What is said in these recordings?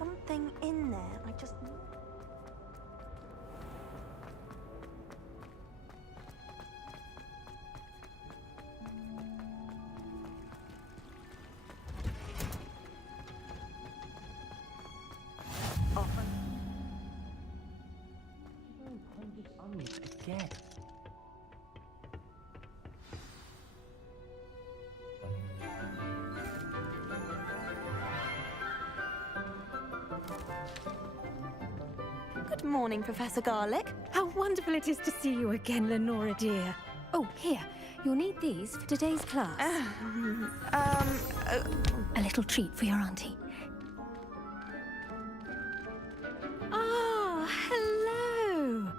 something in there. I just... Again. Good morning, Professor Garlick. How wonderful it is to see you again, Lenora dear. Oh, here. You'll need these for today's class. A little treat for your auntie. Ah, hello.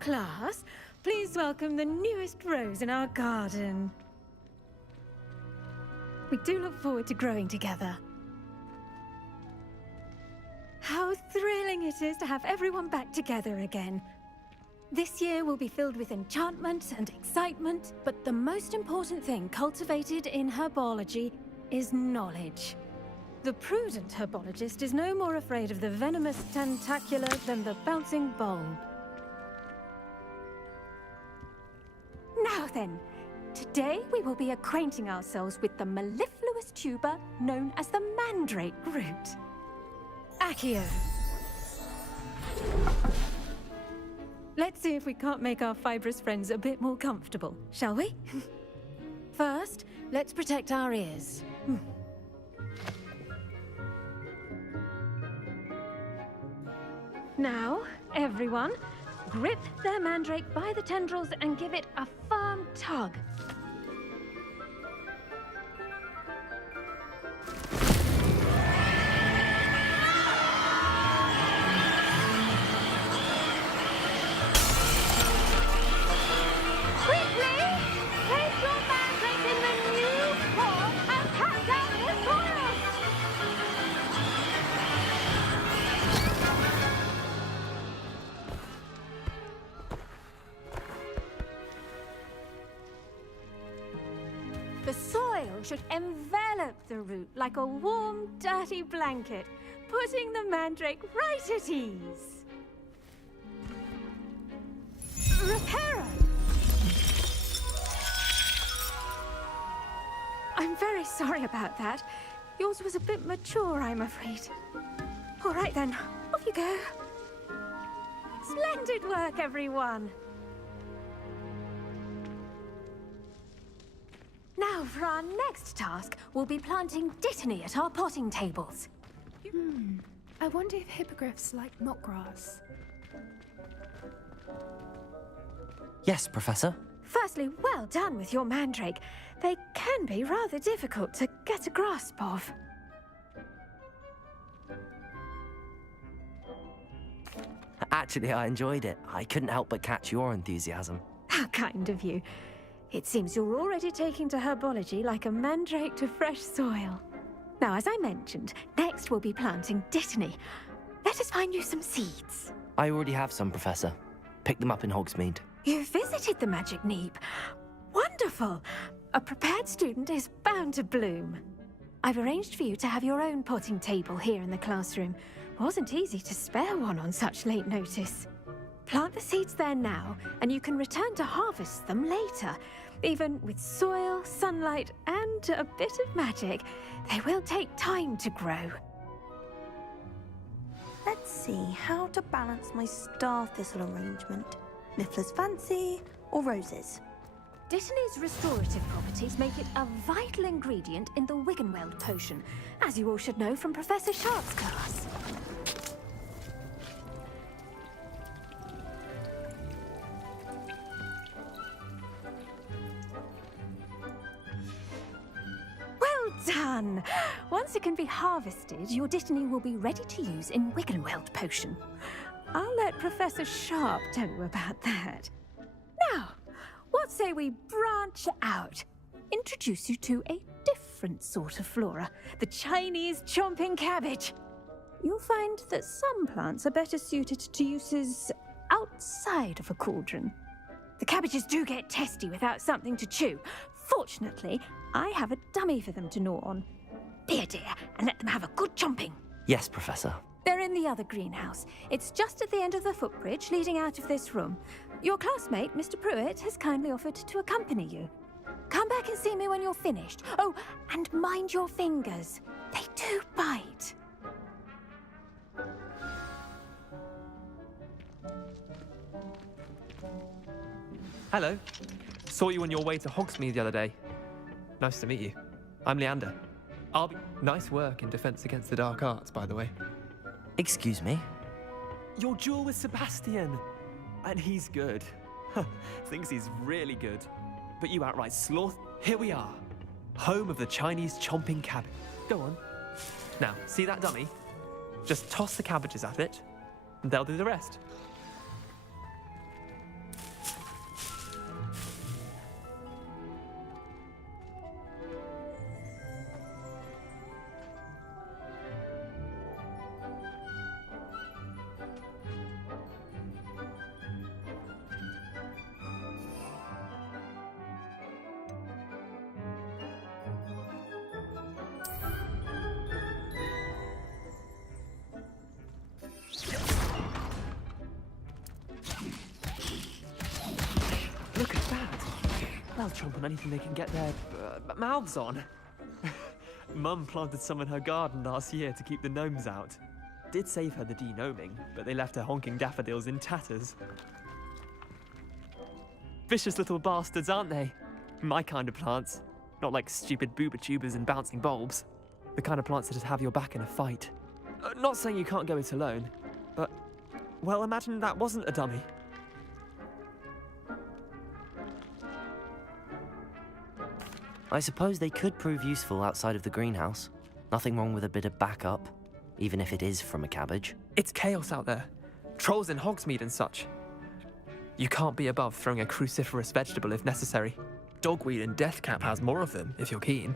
Class, please welcome the newest rose in our garden. We do look forward to growing together. How thrilling it is to have everyone back together again. This year will be filled with enchantment and excitement, but the most important thing cultivated in herbology is knowledge. The prudent herbologist is no more afraid of the venomous tentacular than the bouncing bulb. Now then, today we will be acquainting ourselves with the mellifluous tuber known as the mandrake root. Accio. Let's see if we can't make our fibrous friends a bit more comfortable, shall we? First, let's protect our ears. Now, everyone, grip their mandrake by the tendrils and give it a firm tug. The soil should envelop the root like a warm, dirty blanket, putting the mandrake right at ease. Reparo! I'm very sorry about that. Yours was a bit mature, I'm afraid. All right then, off you go. Splendid work, everyone! Now, for our next task, we'll be planting dittany at our potting tables. I wonder if hippogriffs like knotgrass. Yes, Professor. Firstly, well done with your mandrake. They can be rather difficult to get a grasp of. Actually, I enjoyed it. I couldn't help but catch your enthusiasm. How kind of you. It seems you're already taking to herbology like a mandrake to fresh soil. Now, as I mentioned, next we'll be planting dittany. Let us find you some seeds. I already have some, Professor. Picked them up in Hogsmeade. You visited the Magic Neep. Wonderful! A prepared student is bound to bloom. I've arranged for you to have your own potting table here in the classroom. Wasn't easy to spare one on such late notice. Plant the seeds there now, and you can return to harvest them later. Even with soil, sunlight, and a bit of magic, they will take time to grow. Let's see how to balance my star thistle arrangement. Niffler's fancy or roses? Dittany's restorative properties make it a vital ingredient in the Wiggenweld potion, as you all should know from Professor Sharp's class. Well done! Once it can be harvested, your dittany will be ready to use in Wiggenweld potion. I'll let Professor Sharp tell you about that. Now, what say we branch out? Introduce you to a different sort of flora, the Chinese chomping cabbage. You'll find that some plants are better suited to uses outside of a cauldron. The cabbages do get testy without something to chew. Fortunately, I have a dummy for them to gnaw on. Be a dear and let them have a good chomping. Yes, Professor. They're in the other greenhouse. It's just at the end of the footbridge leading out of this room. Your classmate, Mr. Pruitt, has kindly offered to accompany you. Come back and see me when you're finished. Oh, and mind your fingers. They do bite. Hello. Saw you on your way to Hogsmeade the other day. Nice to meet you. I'm Leander. Nice work in Defense Against the Dark Arts, by the way. Excuse me? Your duel with Sebastian! And he's good. Thinks he's really good. But you outright sloth. Here we are. Home of the Chinese chomping cabbage. Go on. Now, see that dummy? Just toss the cabbages at it, and they'll do the rest. Look at that! They'll chomp on anything they can get their mouths on. Mum planted some in her garden last year to keep the gnomes out. Did save her the de-gnoming, but they left her honking daffodils in tatters. Vicious little bastards, aren't they? My kind of plants. Not like stupid booba tubers and bouncing bulbs. The kind of plants that'd have your back in a fight. Not saying you can't go it alone, but, well, imagine that wasn't a dummy. I suppose they could prove useful outside of the greenhouse. Nothing wrong with a bit of backup, even if it is from a cabbage. It's chaos out there. Trolls in Hogsmeade and such. You can't be above throwing a cruciferous vegetable if necessary. Dogweed and deathcap has more of them, if you're keen.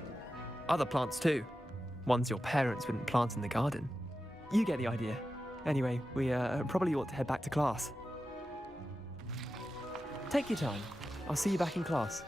Other plants too. Ones your parents wouldn't plant in the garden. You get the idea. Anyway, we probably ought to head back to class. Take your time. I'll see you back in class.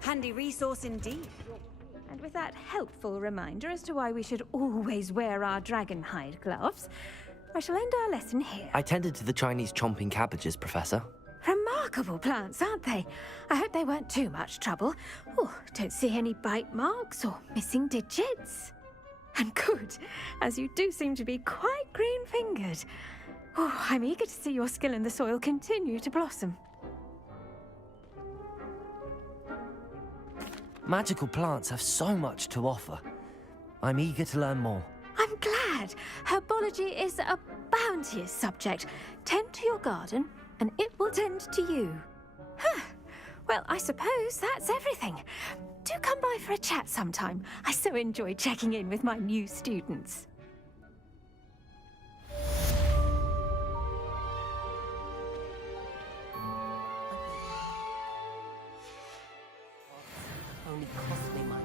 Handy resource indeed. And with that helpful reminder as to why we should always wear our dragon hide gloves, I shall end our lesson here. I tended to the Chinese chomping cabbages, Professor. Remarkable plants, aren't they? I hope they weren't too much trouble. Oh, don't see any bite marks or missing digits. And good, as you do seem to be quite green-fingered. Oh, I'm eager to see your skill in the soil continue to blossom. Magical plants have so much to offer. I'm eager to learn more. I'm glad. Herbology is a bounteous subject. Tend to your garden, and it will tend to you. Huh. Well, I suppose that's everything. Do come by for a chat sometime. I so enjoy checking in with my new students. Only cost me my...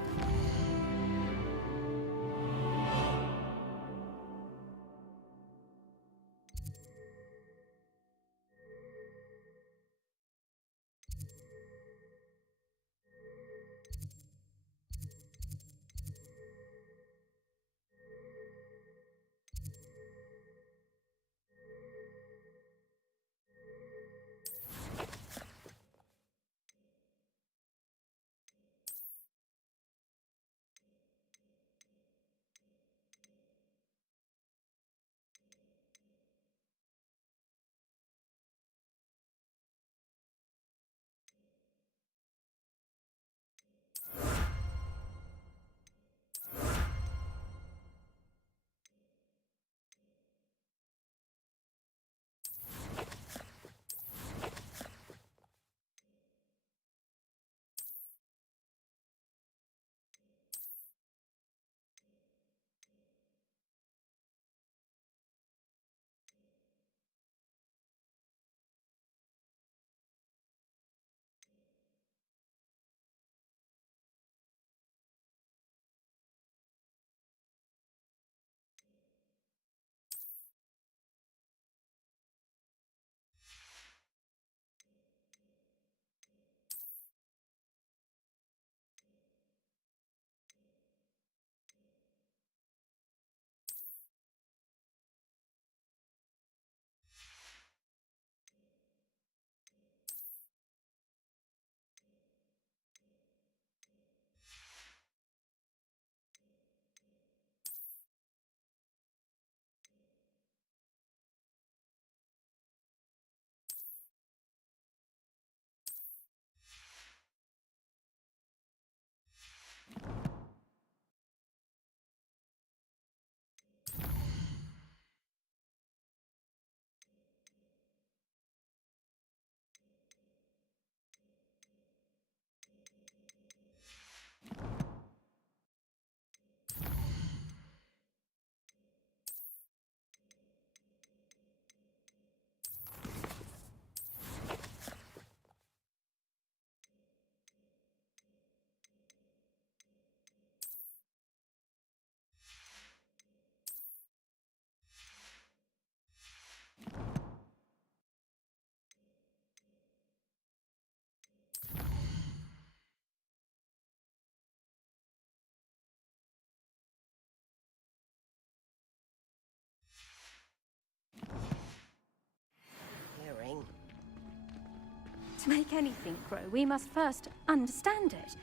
To make anything grow, we must first understand it.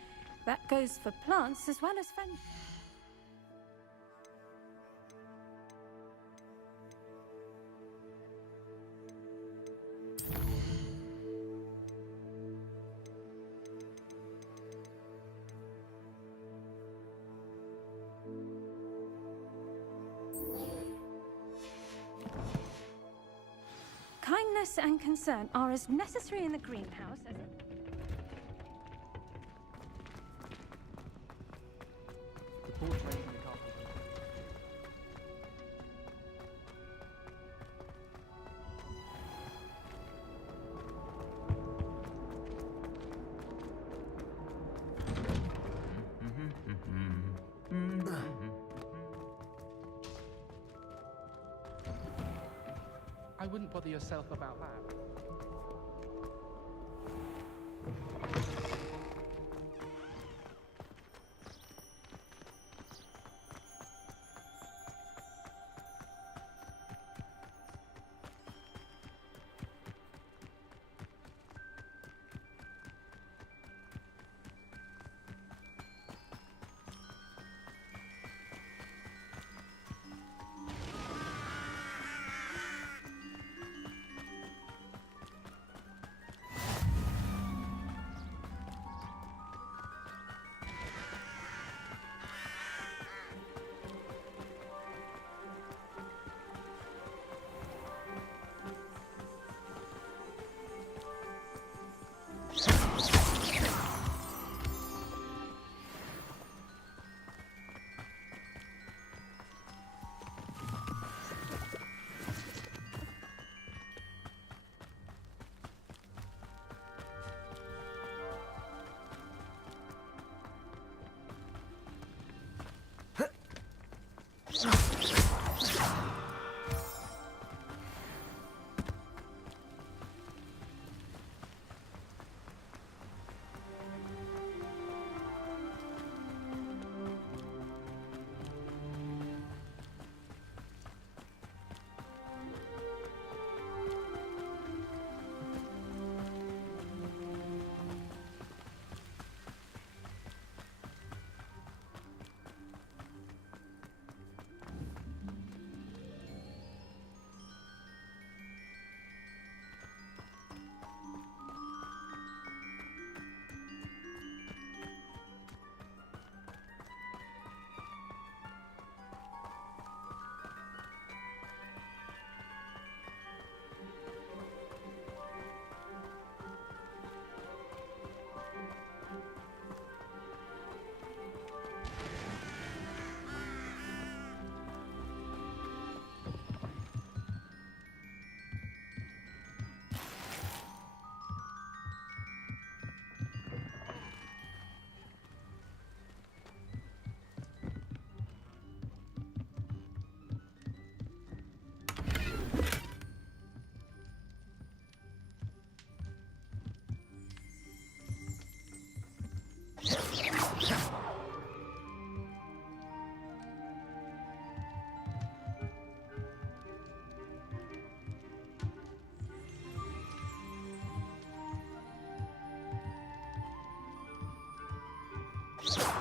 That goes for plants as well as friends. Kindness and concern are as necessary in the greenhouse as... I wouldn't bother yourself about that.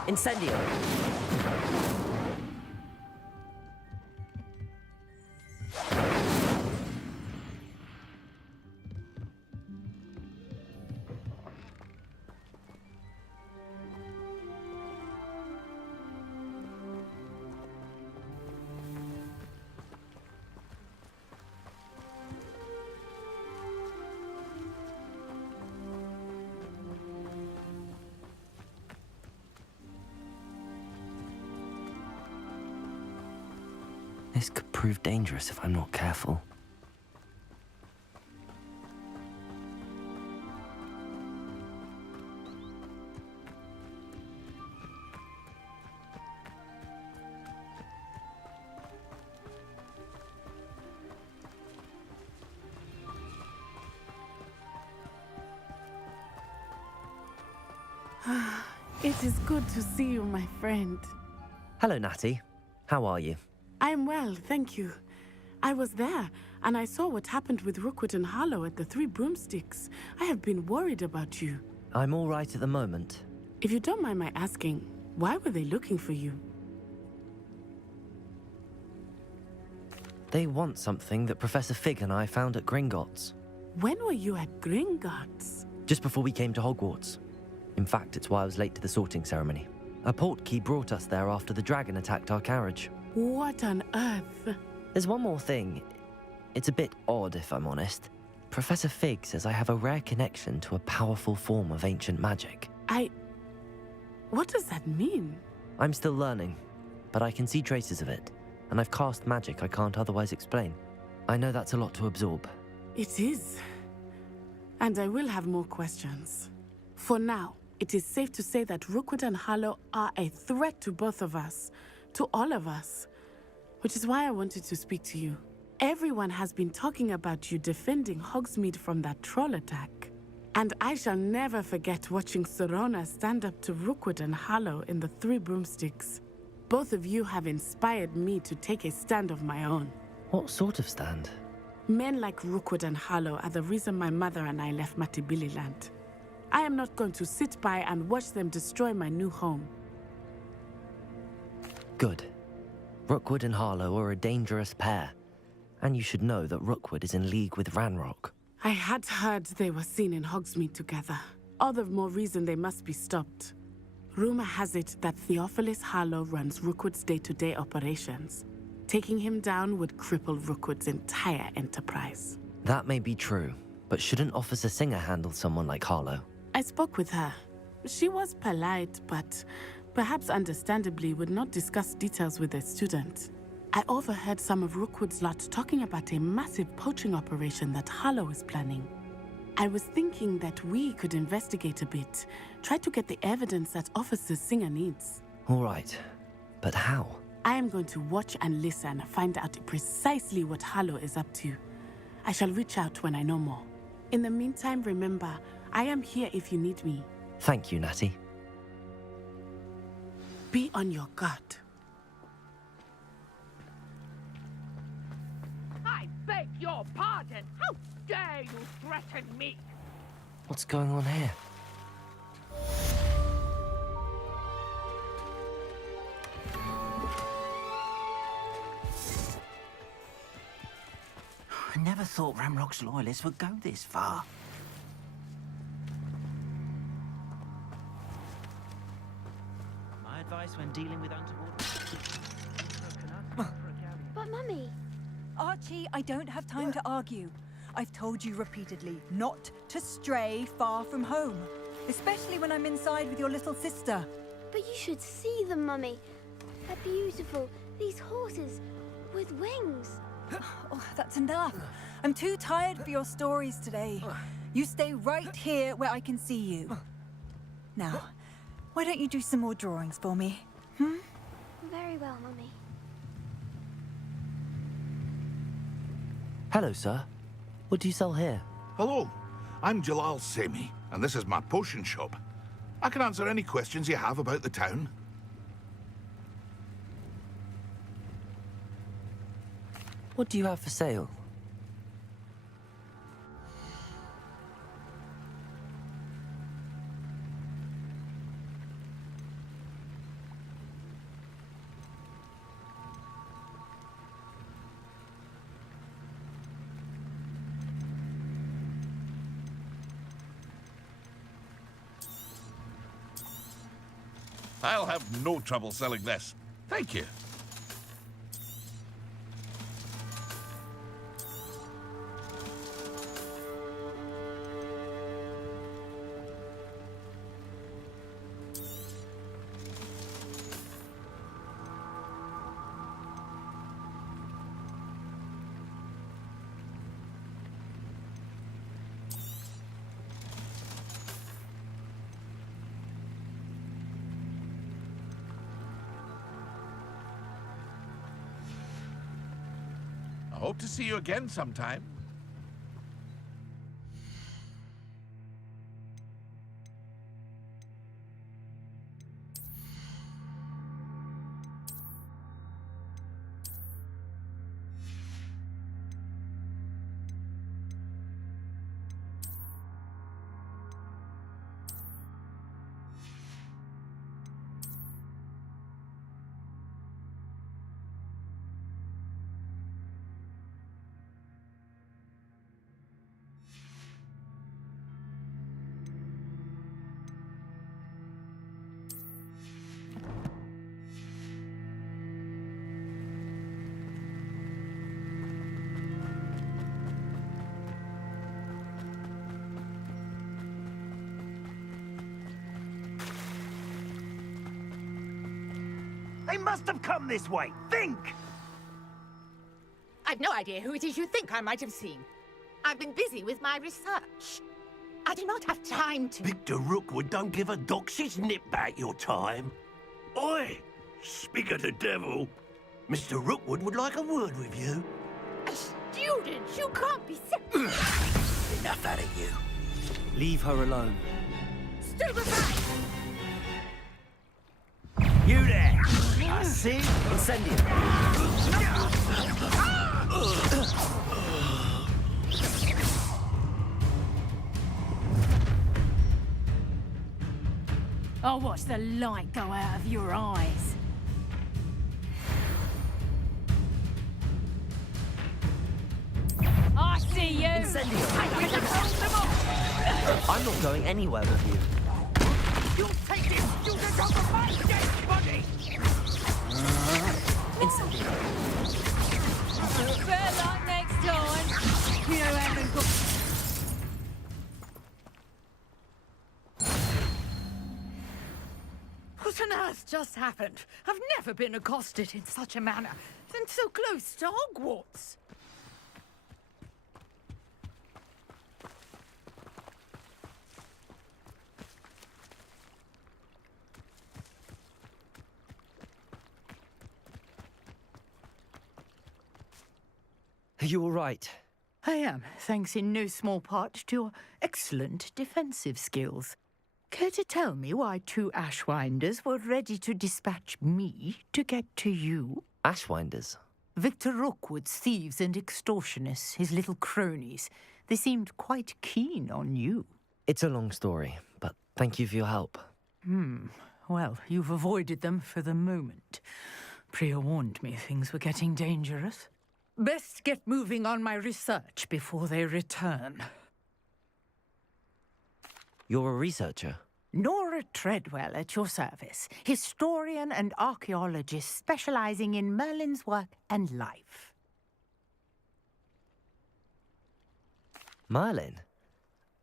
Incendio! This could prove dangerous if I'm not careful. It is good to see you, my friend. Hello, Natty. How are you? I'm well, thank you. I was there, and I saw what happened with Rookwood and Harlow at the Three Broomsticks. I have been worried about you. I'm all right at the moment. If you don't mind my asking, why were they looking for you? They want something that Professor Fig and I found at Gringotts. When were you at Gringotts? Just before we came to Hogwarts. In fact, it's why I was late to the sorting ceremony. A portkey brought us there after the dragon attacked our carriage. What on earth? There's one more thing. It's a bit odd, if I'm honest. Professor Fig says I have a rare connection to a powerful form of ancient magic. What does that mean? I'm still learning, but I can see traces of it, and I've cast magic I can't otherwise explain. I know that's a lot to absorb. It is. And I will have more questions. For now, it is safe to say that Rookwood and Harlow are a threat to both of us, to all of us, which is why I wanted to speak to you. Everyone has been talking about you defending Hogsmeade from that troll attack. And I shall never forget watching Sorona stand up to Rookwood and Harlow in the Three Broomsticks. Both of you have inspired me to take a stand of my own. What sort of stand? Men like Rookwood and Harlow are the reason my mother and I left Matabeleland. I am not going to sit by and watch them destroy my new home. Good. Rookwood and Harlow are a dangerous pair. And you should know that Rookwood is in league with Ranrock. I had heard they were seen in Hogsmeade together. All the more reason they must be stopped. Rumor has it that Theophilus Harlow runs Rookwood's day-to-day operations. Taking him down would cripple Rookwood's entire enterprise. That may be true, but shouldn't Officer Singer handle someone like Harlow? I spoke with her. She was polite, but perhaps understandably would not discuss details with a student. I overheard some of Rookwood's lot talking about a massive poaching operation that Harlow is planning. I was thinking that we could investigate a bit, try to get the evidence that Officer Singer needs. All right, but how? I am going to watch and listen, find out precisely what Harlow is up to. I shall reach out when I know more. In the meantime, remember, I am here if you need me. Thank you, Natty. Be on your guard. I beg your pardon! How dare you threaten me? What's going on here? I never thought Ramrock's loyalists would go this far. My advice when dealing with untoward... But Mummy... Archie, I don't have time to argue. I've told you repeatedly not to stray far from home, especially when I'm inside with your little sister. But you should see them, Mummy. They're beautiful. These horses with wings. Oh, that's enough. I'm too tired for your stories today. You stay right here where I can see you. Now, why don't you do some more drawings for me? Very well, Mummy. Hello, sir. What do you sell here? Hello, I'm Jalal Semi, and this is my potion shop. I can answer any questions you have about the town. What do you have for sale? I'll have no trouble selling this. Thank you. I hope to see you again sometime. must have come this way. Think! I've no idea who it is you think I might have seen. I've been busy with my research. I do not have time to... Victor Rookwood don't give a doxy's nip back your time. Oi! Speak of the devil. Mr. Rookwood would like a word with you. A student? You can't be Enough out of you. Leave her alone. Stand aside! You there! I see. Incendio. I'll watch the light go out of your eyes. I see you! Incendio. I'm not going anywhere with you. You'll take this student over my dead body! Incendio. Better luck next time. You know how to go. What on earth just happened? I've never been accosted in such a manner, and so close to Hogwarts. Are you all right? I am, thanks in no small part to your excellent defensive skills. Care to tell me why 2 Ashwinders were ready to dispatch me to get to you? Ashwinders? Victor Rookwood's thieves and extortionists, his little cronies. They seemed quite keen on you. It's a long story, but thank you for your help. Well, you've avoided them for the moment. Priya warned me things were getting dangerous. Best get moving on my research before they return. You're a researcher? Nora Treadwell at your service, historian and archaeologist specializing in Merlin's work and life. Merlin?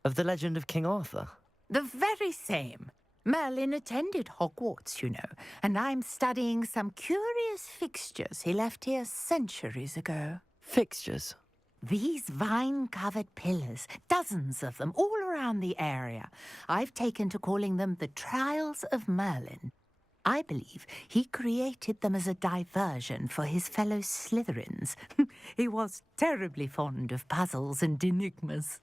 Of the legend of King Arthur? The very same. Merlin attended Hogwarts, you know, and I'm studying some curious fixtures he left here centuries ago. Fixtures? These vine-covered pillars, dozens of them, all around the area. I've taken to calling them the Trials of Merlin. I believe he created them as a diversion for his fellow Slytherins. He was terribly fond of puzzles and enigmas.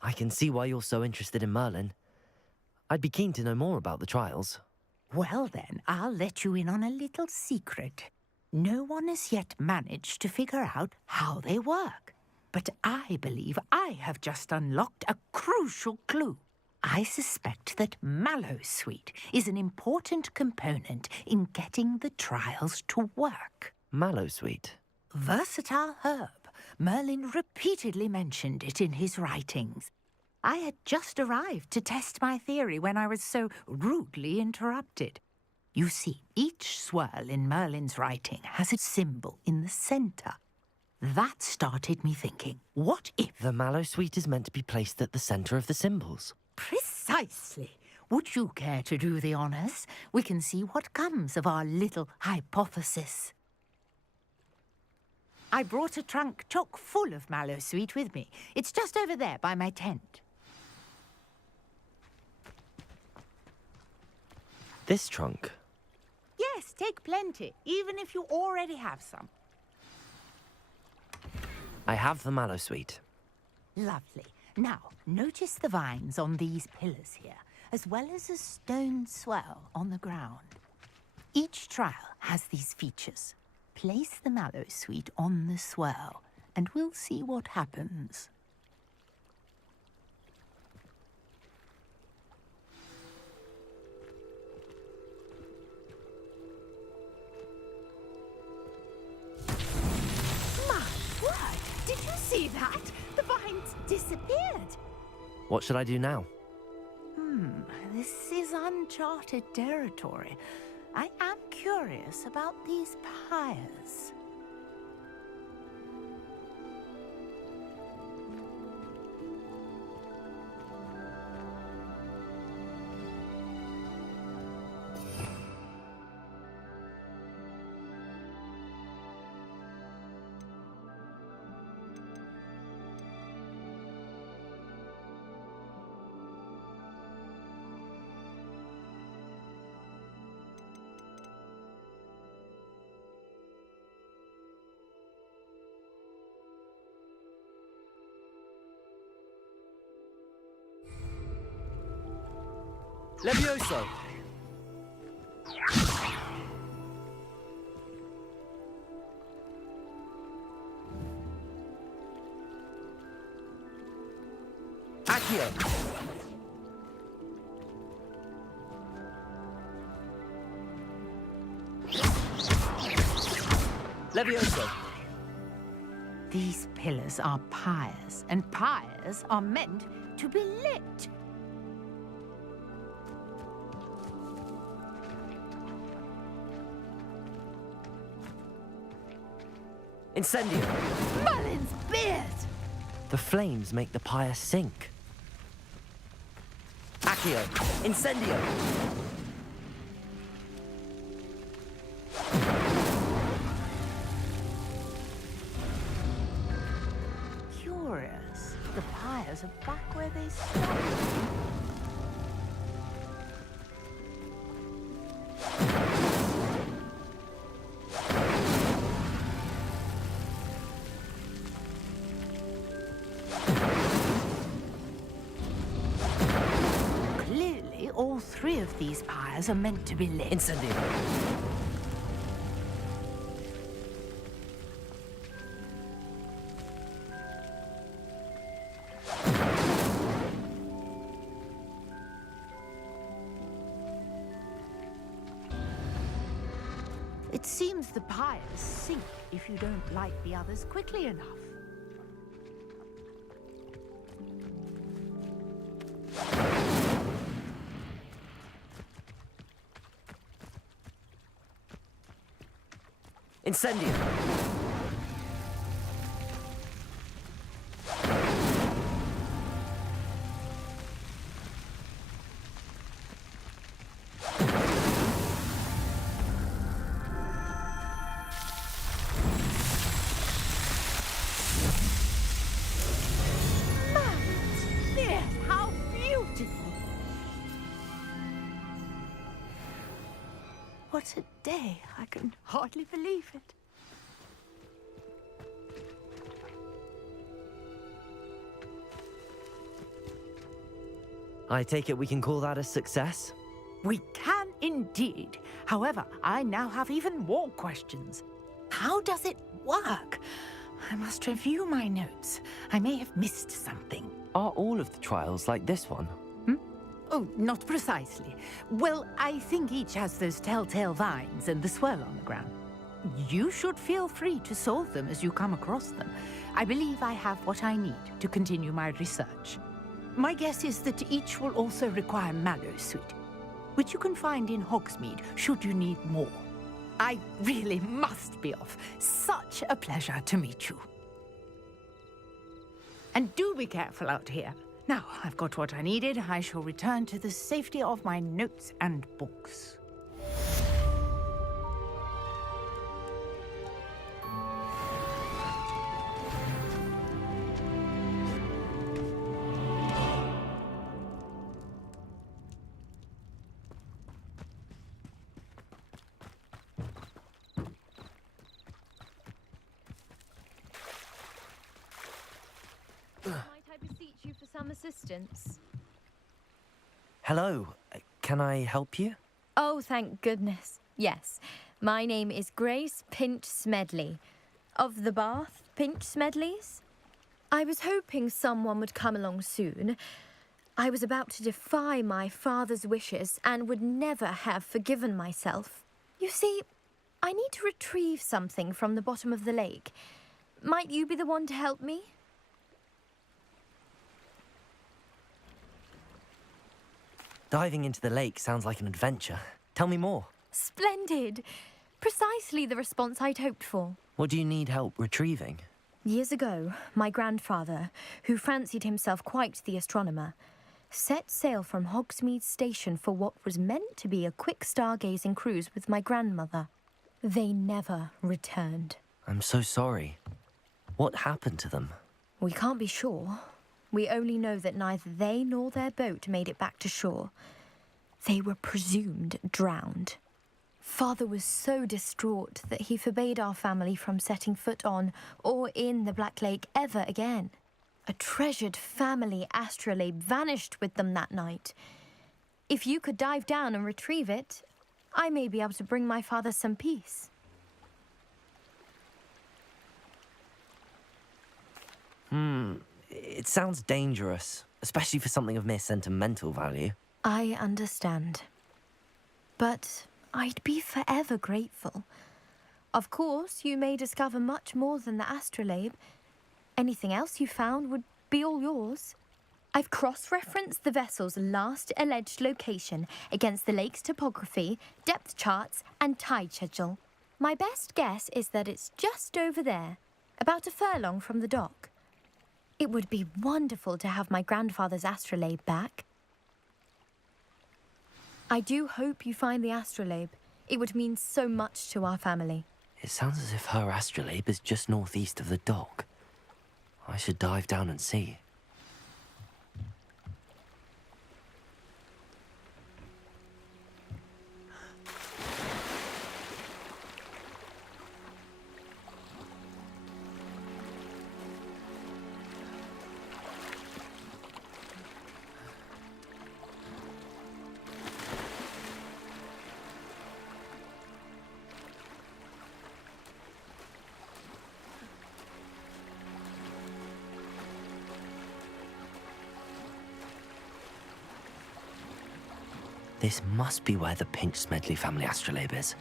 I can see why you're so interested in Merlin. I'd be keen to know more about the trials. Well then, I'll let you in on a little secret. No one has yet managed to figure out how they work. But I believe I have just unlocked a crucial clue. I suspect that Mallowsweet is an important component in getting the trials to work. Mallowsweet? Versatile herb. Merlin repeatedly mentioned it in his writings. I had just arrived to test my theory when I was so rudely interrupted. You see, each swirl in Merlin's writing has a symbol in the centre. That started me thinking, what if... The Mallowsweet is meant to be placed at the centre of the symbols. Precisely. Would you care to do the honours? We can see what comes of our little hypothesis. I brought a trunk chock full of Mallowsweet with me. It's just over there by my tent. This trunk? Yes, take plenty, even if you already have some. I have the Mallowsweet. Lovely. Now, notice the vines on these pillars here, as well as a stone swell on the ground. Each trial has these features. Place the Mallowsweet on the swirl, and we'll see what happens. My word! Did you see that? The vines disappeared. What should I do now? This is uncharted territory. I am curious about these pyres. Levioso! Accio! Levioso! These pillars are pyres, and pyres are meant to be lit. Incendio! Merlin's beard! The flames make the pyre sink. Accio! Incendio! Curious. The pyres are back where they started. Clearly, all three of these pyres are meant to be lit. Incendio! It seems the pyres sink if you don't light the others quickly enough. Incendio! Yes, how beautiful! What a day. I can hardly believe it. I take it we can call that a success? We can indeed. However, I now have even more questions. How does it work? I must review my notes. I may have missed something. Are all of the trials like this one? Oh, not precisely. Well, I think each has those telltale vines and the swirl on the ground. You should feel free to solve them as you come across them. I believe I have what I need to continue my research. My guess is that each will also require Mallowsweet, which you can find in Hogsmeade should you need more. I really must be off. Such a pleasure to meet you. And do be careful out here. Now, I've got what I needed. I shall return to the safety of my notes and books. Might I beseech you for some assistance? Hello, can I help you? Oh, thank goodness. Yes. My name is Grace Pinch Smedley. Of the Bath Pinch Smedleys? I was hoping someone would come along soon. I was about to defy my father's wishes and would never have forgiven myself. You see, I need to retrieve something from the bottom of the lake. Might you be the one to help me? Diving into the lake sounds like an adventure. Tell me more. Splendid! Precisely the response I'd hoped for. What do you need help retrieving? Years ago, my grandfather, who fancied himself quite the astronomer, set sail from Hogsmeade Station for what was meant to be a quick stargazing cruise with my grandmother. They never returned. I'm so sorry. What happened to them? We can't be sure. We only know that neither they nor their boat made it back to shore. They were presumed drowned. Father was so distraught that he forbade our family from setting foot on or in the Black Lake ever again. A treasured family astrolabe vanished with them that night. If you could dive down and retrieve it, I may be able to bring my father some peace. It sounds dangerous, especially for something of mere sentimental value. I understand. But I'd be forever grateful. Of course, you may discover much more than the astrolabe. Anything else you found would be all yours. I've cross-referenced the vessel's last alleged location against the lake's topography, depth charts, and tide schedule. My best guess is that it's just over there, about a furlong from the dock. It would be wonderful to have my grandfather's astrolabe back. I do hope you find the astrolabe. It would mean so much to our family. It sounds as if her astrolabe is just northeast of the dock. I should dive down and see. This must be where the Pinch Smedley family astrolabe is.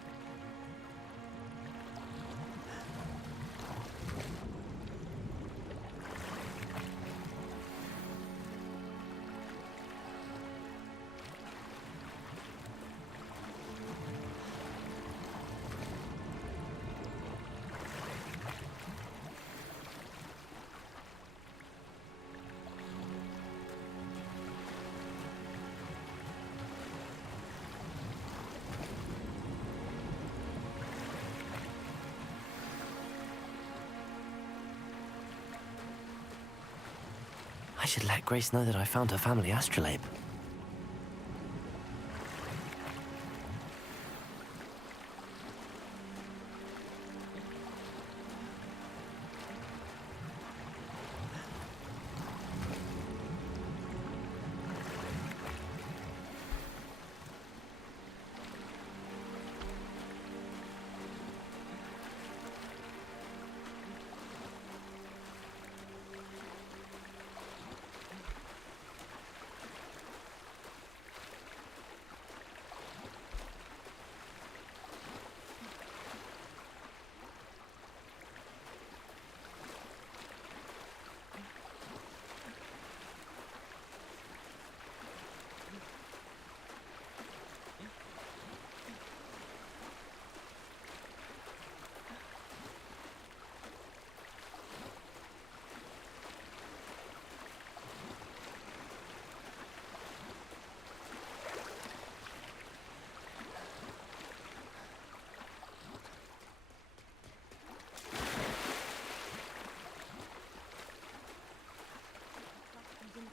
I should let Grace know that I found her family astrolabe.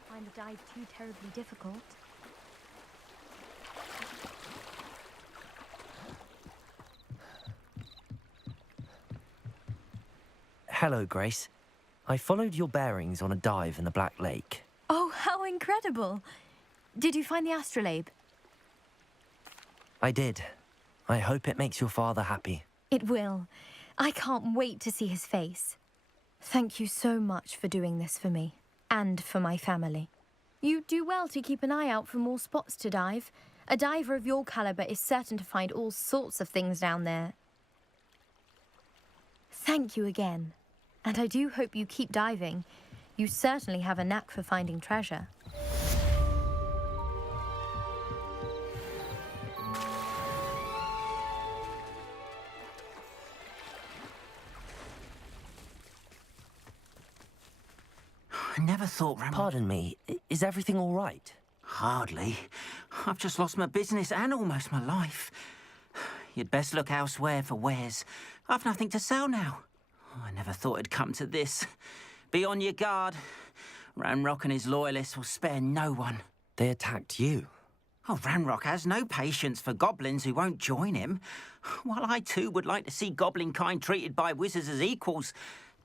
Find the dive too terribly difficult. Hello, Grace. I followed your bearings on a dive in the Black Lake. Oh, how incredible! Did you find the astrolabe? I did. I hope it makes your father happy. It will. I can't wait to see his face. Thank you so much for doing this for me. And for my family. You do well to keep an eye out for more spots to dive. A diver of your caliber is certain to find all sorts of things down there. Thank you again. And I do hope you keep diving. You certainly have a knack for finding treasure. I never thought Pardon me, is everything all right? Hardly. I've just lost my business and almost my life. You'd best look elsewhere for wares. I've nothing to sell now. I never thought it'd come to this. Be on your guard. Ranrock and his loyalists will spare no one. They attacked you? Oh, Ranrock has no patience for goblins who won't join him. While I too would like to see goblin kind treated by wizards as equals,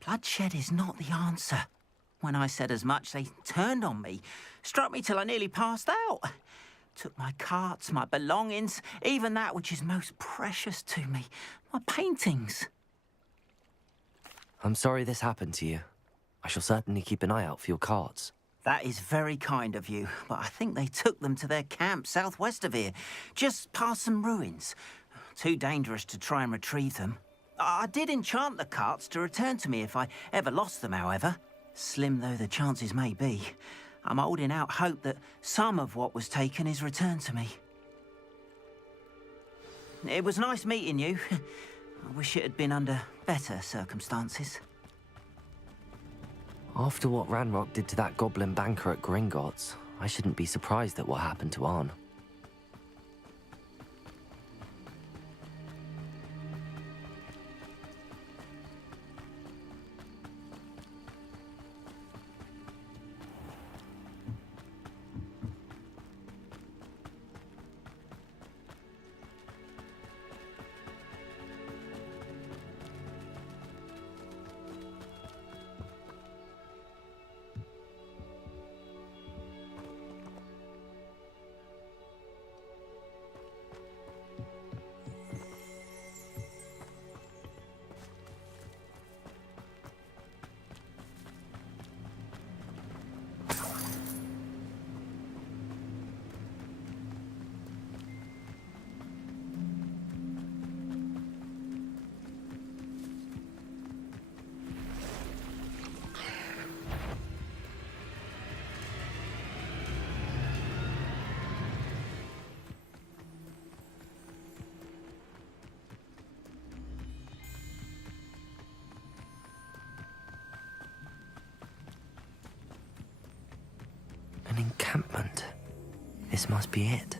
bloodshed is not the answer. When I said as much, they turned on me, struck me till I nearly passed out. Took my carts, my belongings, even that which is most precious to me, my paintings. I'm sorry this happened to you. I shall certainly keep an eye out for your carts. That is very kind of you, but I think they took them to their camp southwest of here, just past some ruins. Too dangerous to try and retrieve them. I did enchant the carts to return to me if I ever lost them, however. Slim though the chances may be, I'm holding out hope that some of what was taken is returned to me. It was nice meeting you. I wish it had been under better circumstances. After what Ranrock did to that goblin banker at Gringotts, I shouldn't be surprised at what happened to Arn. An encampment. This must be it.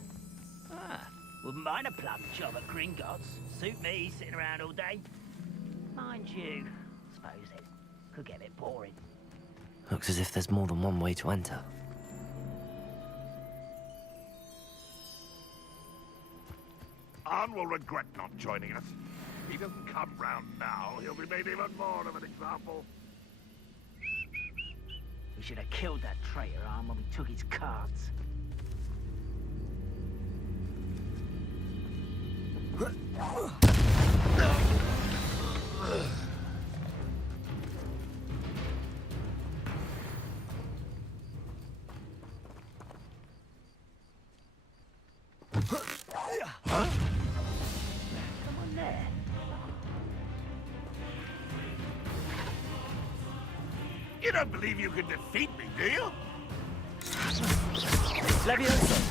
Wouldn't mind a plum job at Gringotts. Suit me, sitting around all day. Mind you, suppose it could get a bit boring. Looks as if there's more than one way to enter. Arn will regret not joining us. If he doesn't come round now, he'll be made even more of an example. We should have killed that traitor Arn when we took his cards. Huh? Come on there. You don't believe you can defeat me, do you? Leviosa!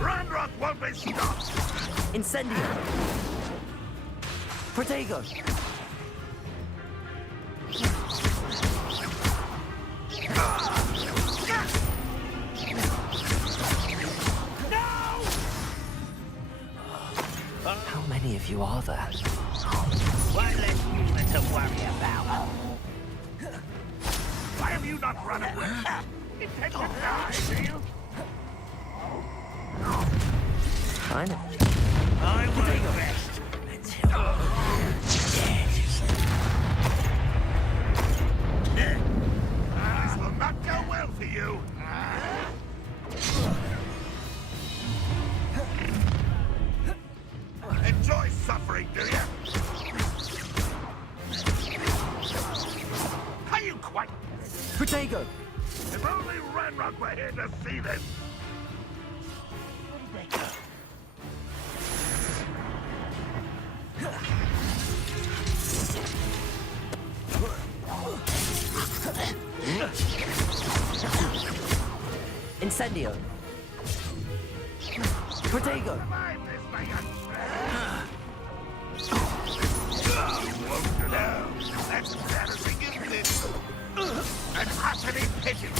Ranrock won't be stopped! Incendio! Protego! How many of you are there? One less human to worry about. Why have you not run away? Intend to die, do you? Fine. I will rest until dead. This will not go well for you. Enjoy suffering, do you? Are you quite... Protego! If only Ranrock were here to see this! Where did they go? Incendio! Protego! Survive this thing You won't know. That's embarrassing, isn't it? An utterly pigeon!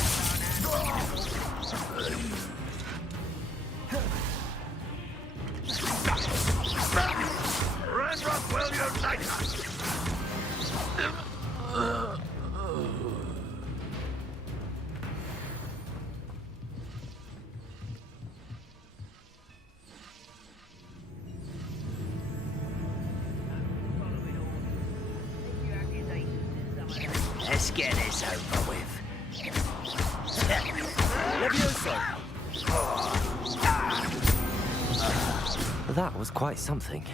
Ranrock will unite us! Let's get this over with. Levioso! That was quite something.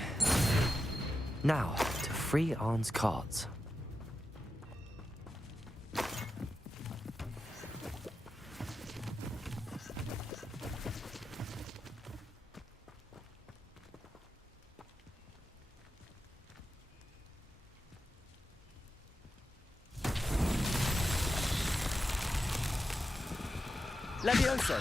Now, to free Arn's cards. Levioso!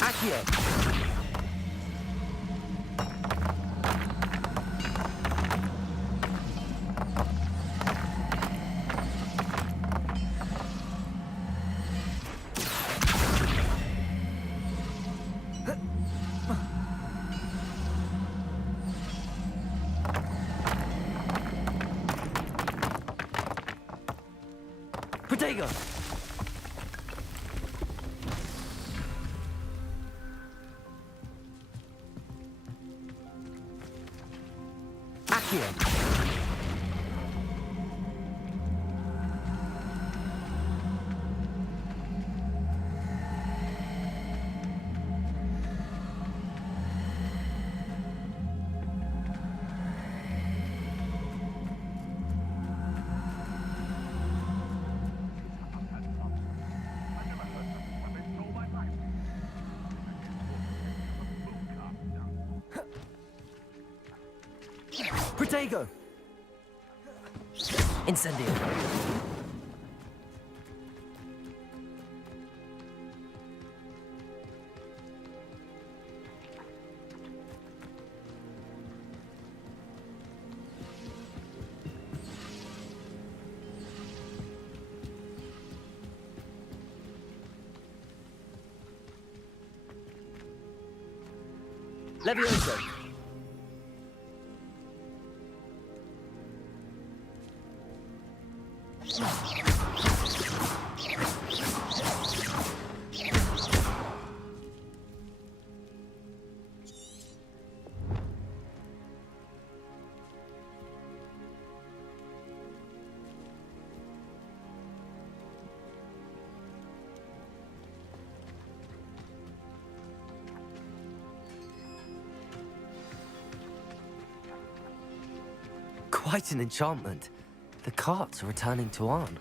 Accio! Protego! Accio! Protego! Incendio! Levioso! Quite an enchantment. The carts are returning to Arn.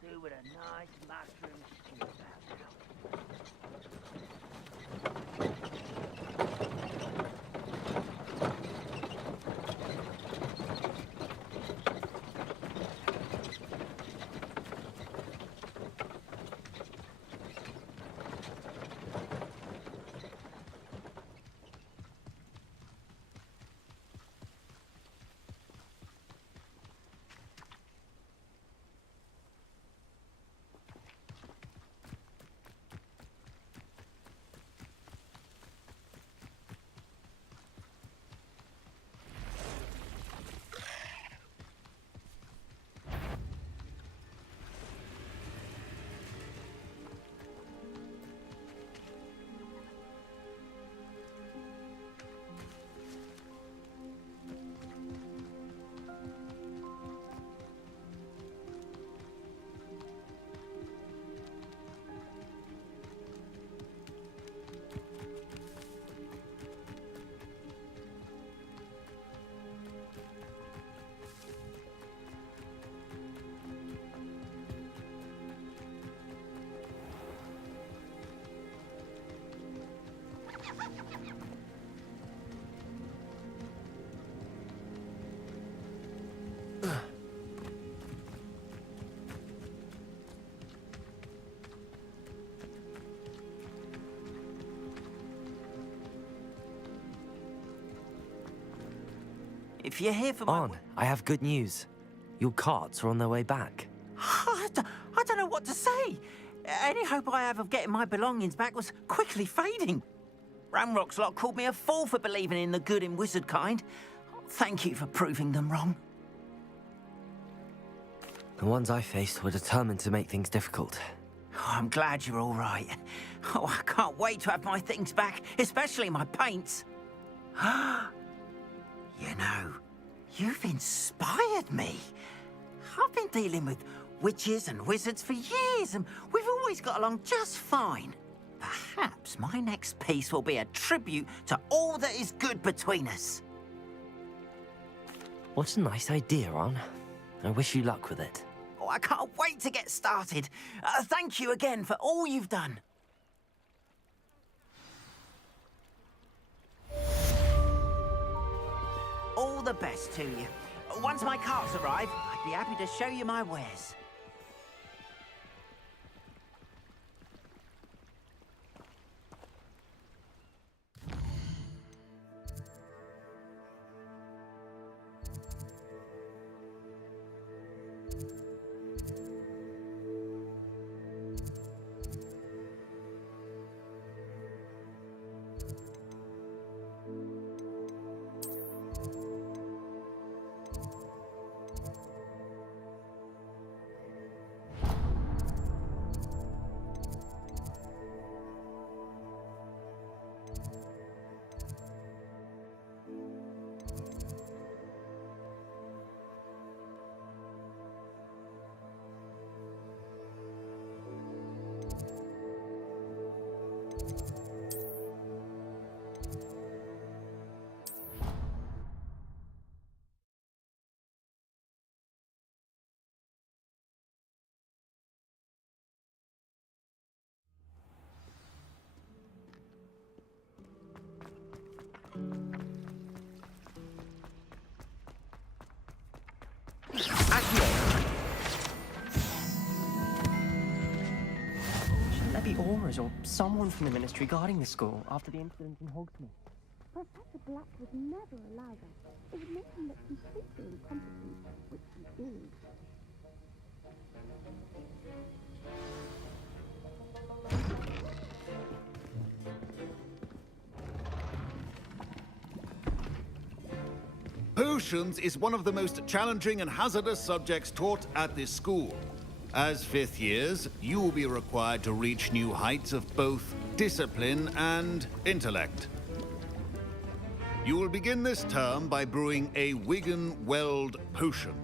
Do with a nice mushroom stew about now. if you're here for my... On, I have good news. Your carts are on their way back. I don't know what to say. Any hope I have of getting my belongings back was quickly fading. Ramrock's lot called me a fool for believing in the good in wizard kind. Thank you for proving them wrong. The ones I faced were determined to make things difficult. Oh, I'm glad you're all right. Oh, I can't wait to have my things back, especially my paints. You know, you've inspired me. I've been dealing with witches and wizards for years, and we've always got along just fine. Perhaps my next piece will be a tribute to all that is good between us. What a nice idea, Ron. I wish you luck with it. Oh, I can't wait to get started. Thank you again for all you've done. All the best to you. Once my carts arrive, I'd be happy to show you my wares. Shouldn't there be auras or someone from the ministry guarding the school after the incident in Hogsmeade? Professor Black would never allow that. It would make him look completely incompetent, which he is. Potions is one of the most challenging and hazardous subjects taught at this school. As fifth years, you will be required to reach new heights of both discipline and intellect. You will begin this term by brewing a Wiggenweld potion.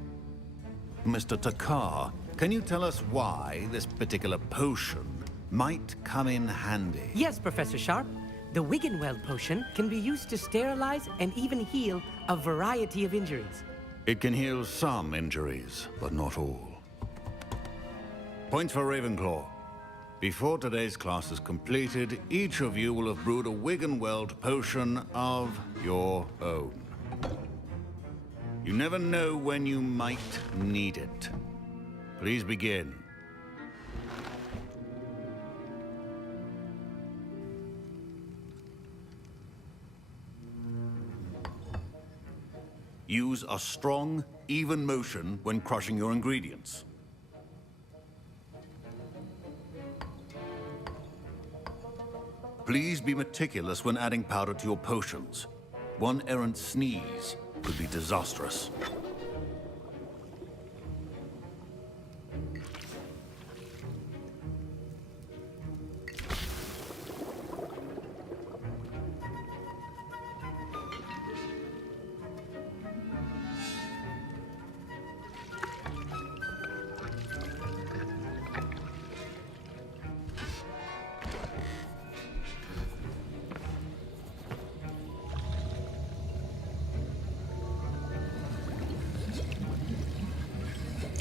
Mr. Takar, can you tell us why this particular potion might come in handy? Yes, Professor Sharp. The Wiggenweld potion can be used to sterilize and even heal a variety of injuries. It can heal some injuries, but not all. Points for Ravenclaw. Before today's class is completed, each of you will have brewed a Wiggenweld potion of your own. You never know when you might need it. Please begin. Use a strong, even motion when crushing your ingredients. Please be meticulous when adding powder to your potions. One errant sneeze could be disastrous.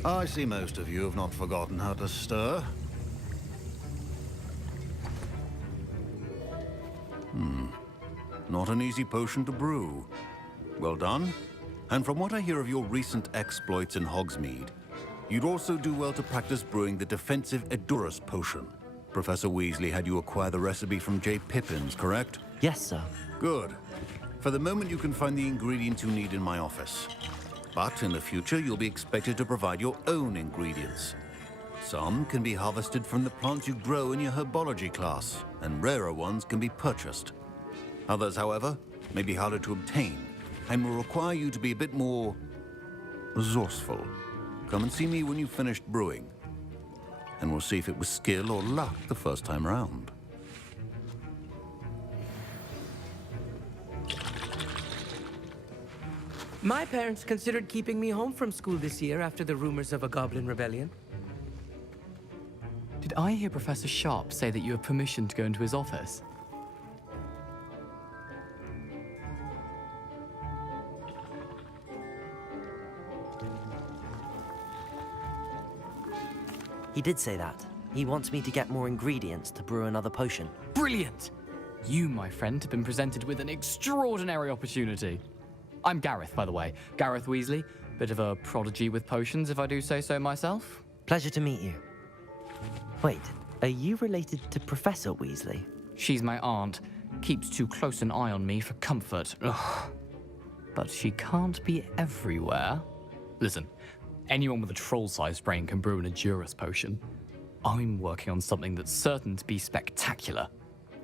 I see most of you have not forgotten how to stir. Not an easy potion to brew. Well done. And from what I hear of your recent exploits in Hogsmeade, you'd also do well to practice brewing the defensive Edurus potion. Professor Weasley had you acquire the recipe from J. Pippins, correct? Yes, sir. Good. For the moment, you can find the ingredients you need in my office. But in the future, you'll be expected to provide your own ingredients. Some can be harvested from the plants you grow in your herbology class, and rarer ones can be purchased. Others, however, may be harder to obtain, and will require you to be a bit more resourceful. Come and see me when you've finished brewing, and we'll see if it was skill or luck the first time round. My parents considered keeping me home from school this year after the rumors of a goblin rebellion. Did I hear Professor Sharp say that you have permission to go into his office? He did say that. He wants me to get more ingredients to brew another potion. Brilliant! You, my friend, have been presented with an extraordinary opportunity. I'm Gareth, by the way. Gareth Weasley. Bit of a prodigy with potions, if I do say so myself. Pleasure to meet you. Wait, are you related to Professor Weasley? She's my aunt. Keeps too close an eye on me for comfort. Ugh. But she can't be everywhere. Listen, anyone with a troll-sized brain can brew an Edurus potion. I'm working on something that's certain to be spectacular.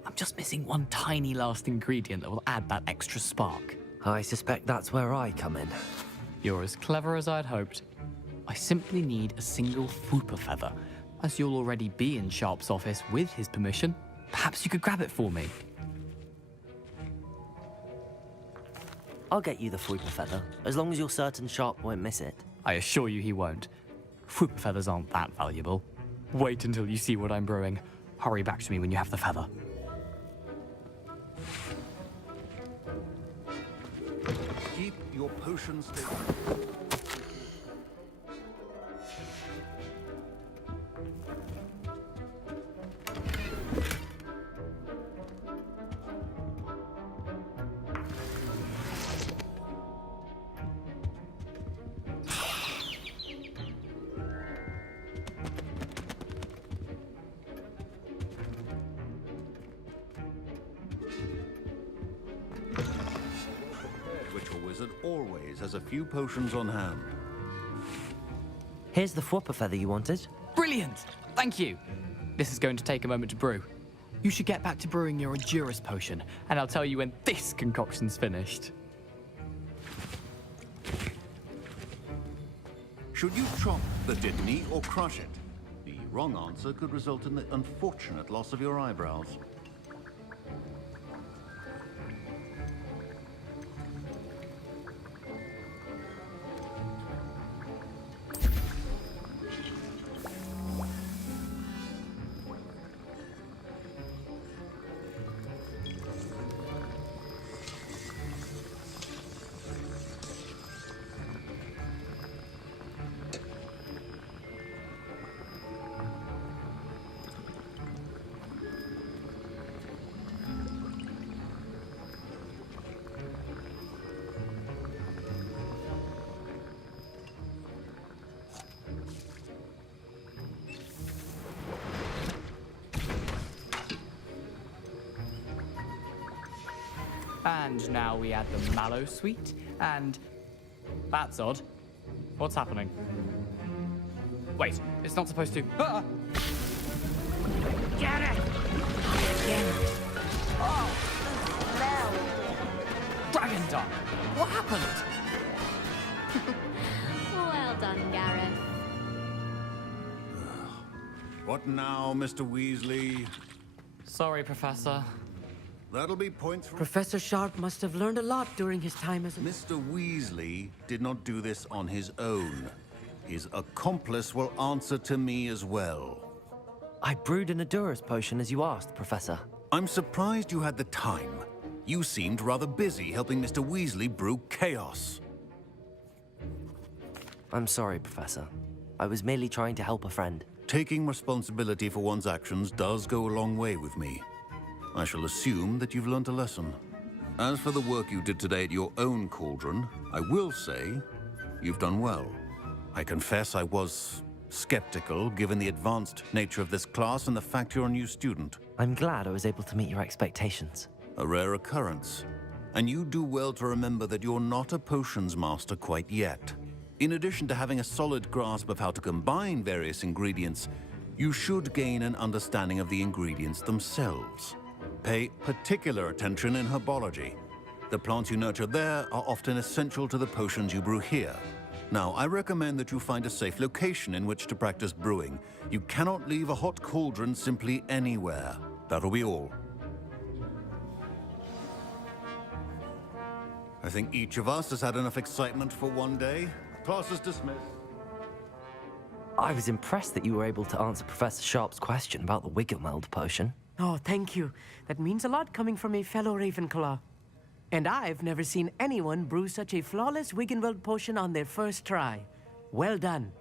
I'm just missing one tiny last ingredient that will add that extra spark. I suspect that's where I come in. You're as clever as I'd hoped. I simply need a single Fwooper feather. As you'll already be in Sharp's office with his permission, perhaps you could grab it for me. I'll get you the Fwooper feather, as long as you're certain Sharp won't miss it. I assure you he won't. Fwooper feathers aren't that valuable. Wait until you see what I'm brewing. Hurry back to me when you have the feather. Keep your potions stable. Always has a few potions on hand. Here's the Fwooper feather you wanted. Brilliant! Thank you! This is going to take a moment to brew. You should get back to brewing your Edurus potion, and I'll tell you when this concoction's finished. Should you chop the Dittany or crush it? The wrong answer could result in the unfortunate loss of your eyebrows. And now we add the mallow sweet, and... That's odd. What's happening? Wait, it's not supposed to... Ah! Get it! Again. Oh! Dragon Dog! What happened? Well done, Gareth. What now, Mr. Weasley? Sorry, Professor. That'll be points for... Professor Sharp must have learned a lot during his time as a... Mr. Weasley did not do this on his own. His accomplice will answer to me as well. I brewed an Edurus potion as you asked, Professor. I'm surprised you had the time. You seemed rather busy helping Mr. Weasley brew chaos. I'm sorry, Professor. I was merely trying to help a friend. Taking responsibility for one's actions does go a long way with me. I shall assume that you've learnt a lesson. As for the work you did today at your own cauldron, I will say you've done well. I confess I was skeptical, given the advanced nature of this class and the fact you're a new student. I'm glad I was able to meet your expectations. A rare occurrence. and you do well to remember that you're not a potions master quite yet. In addition to having a solid grasp of how to combine various ingredients, you should gain an understanding of the ingredients themselves. Pay particular attention in herbology. The plants you nurture there are often essential to the potions you brew here. Now, I recommend that you find a safe location in which to practice brewing. You cannot leave a hot cauldron simply anywhere. That'll be all. I think each of us has had enough excitement for one day. Class is dismissed. I was impressed that you were able to answer Professor Sharp's question about the Wiggenweld potion. Oh, thank you. That means a lot coming from a fellow Ravenclaw. And I've never seen anyone brew such a flawless Wiggenweld potion on their first try. Well done.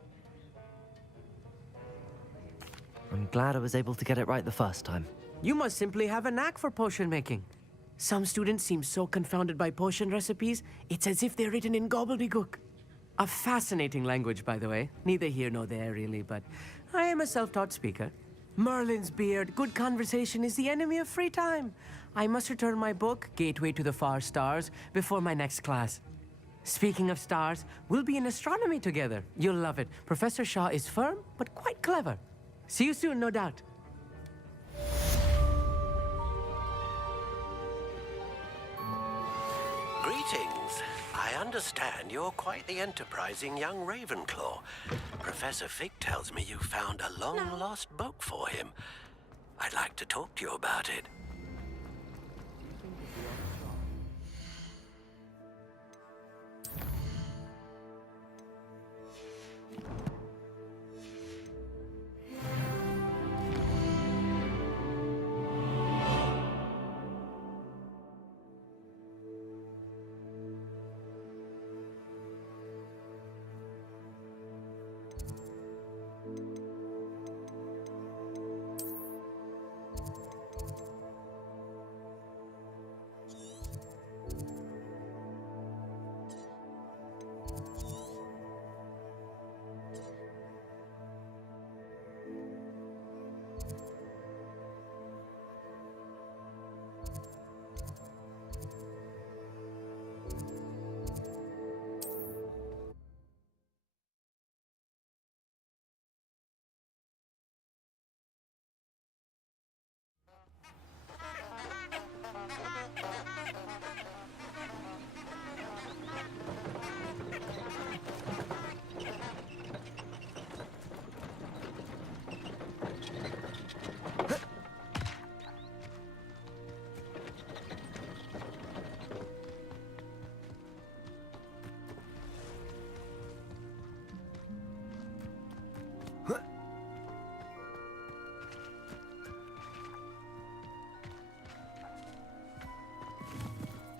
I'm glad I was able to get it right the first time. You must simply have a knack for potion making. Some students seem so confounded by potion recipes, it's as if they're written in gobbledygook. A fascinating language, by the way. Neither here nor there, really, but I am a self-taught speaker. Merlin's beard, good conversation is the enemy of free time. I must return my book, Gateway to the Far Stars, before my next class. Speaking of stars, we'll be in astronomy together. You'll love it. Professor Shaw is firm, but quite clever. See you soon, no doubt. Greetings. I understand you're quite the enterprising young Ravenclaw. Professor Fig tells me you found a long-lost book for him. I'd like to talk to you about it.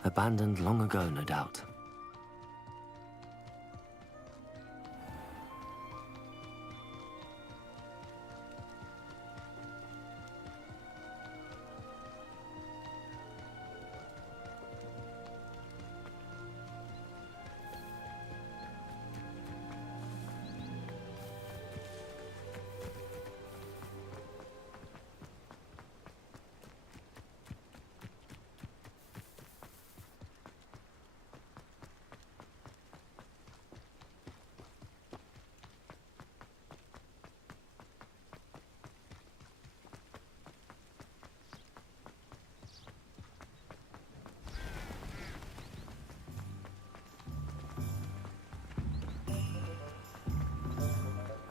Abandoned long ago, no doubt.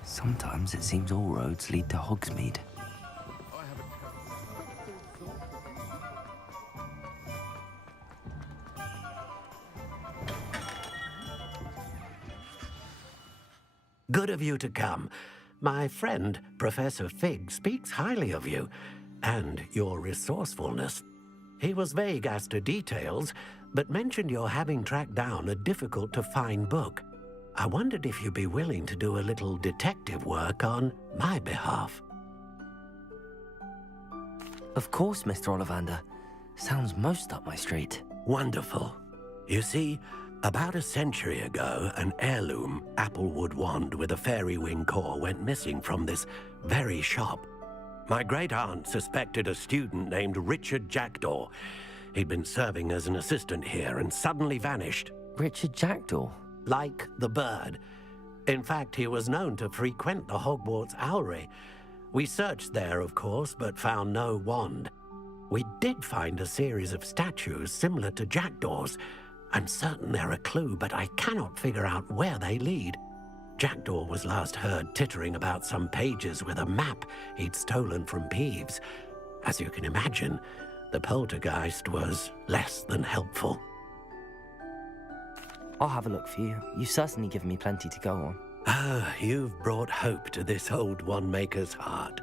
Sometimes it seems all roads lead to Hogsmeade. Good of you to come. My friend, Professor Fig, speaks highly of you and your resourcefulness. He was vague as to details, but mentioned your having tracked down a difficult-to-find book. I wondered if you'd be willing to do a little detective work on my behalf. Of course, Mr. Ollivander. Sounds most up my street. Wonderful. You see, about a century ago, an heirloom applewood wand with a fairy wing core went missing from this very shop. My great-aunt suspected a student named Richard Jackdaw. He'd been serving as an assistant here and suddenly vanished. Richard Jackdaw? Like the bird. In fact, he was known to frequent the Hogwarts Owlry. We searched there, of course, but found no wand. We did find a series of statues similar to Jackdaw's. I'm certain they're a clue, but I cannot figure out where they lead. Jackdaw was last heard tittering about some pages with a map he'd stolen from Peeves. As you can imagine, the poltergeist was less than helpful. I'll have a look for you. You've certainly given me plenty to go on. Ah, you've brought hope to this old one-maker's heart.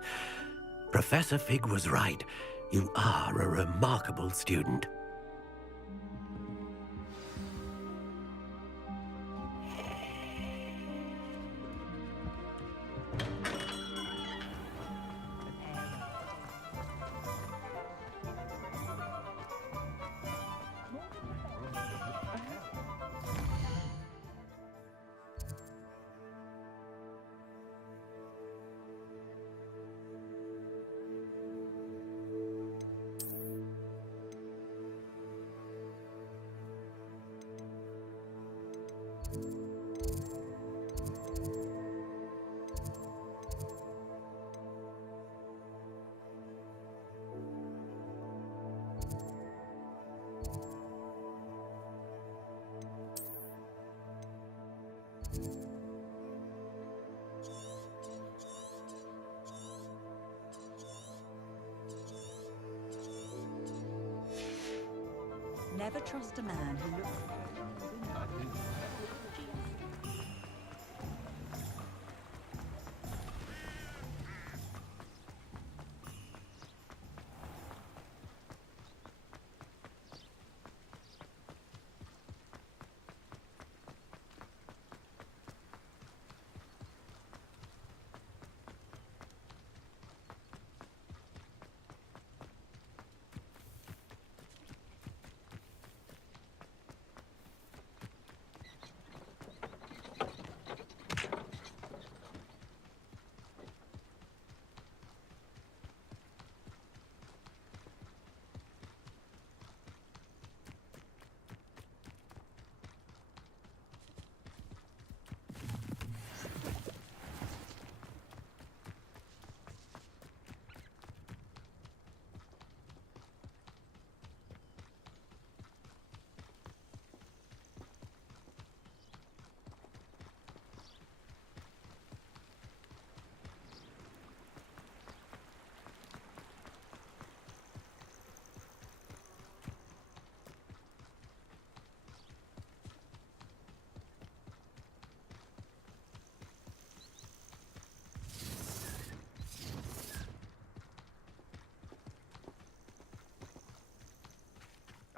Professor Fig was right. You are a remarkable student. Never trust a man who looks...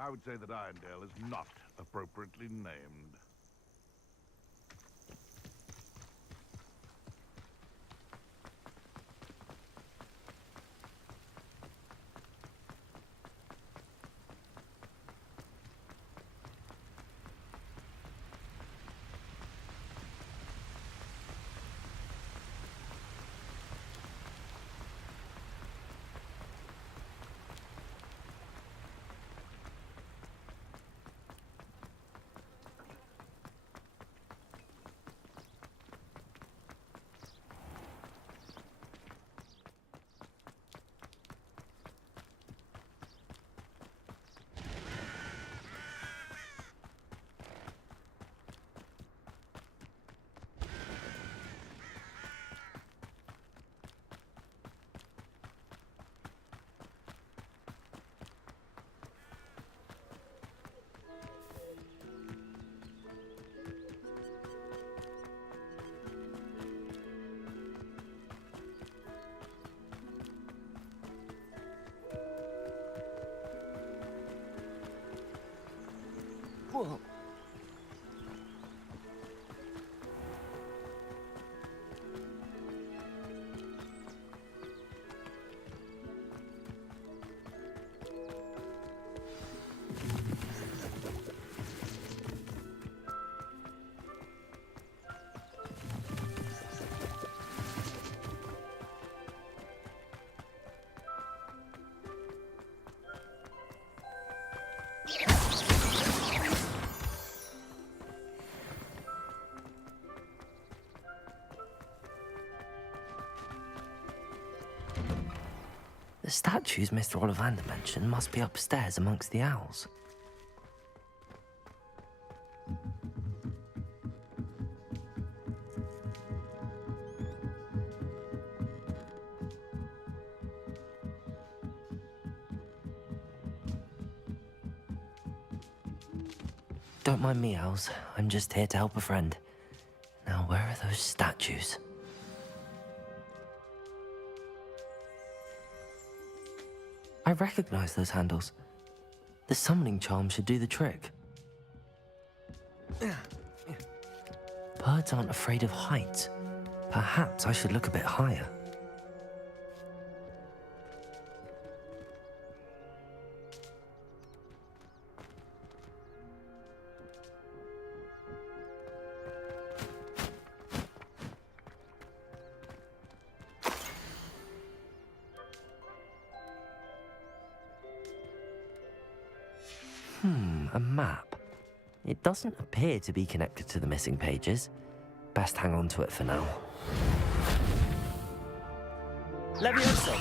I would say that Irondale is not appropriately named. The statues Mr. Ollivander mentioned must be upstairs amongst the owls. Don't mind me, owls. I'm just here to help a friend. Now, where are those statues? I recognize those handles. The summoning charm should do the trick. Birds aren't afraid of heights. Perhaps I should look a bit higher. A map. It doesn't appear to be connected to the missing pages. Best hang on to it for now. Levioso!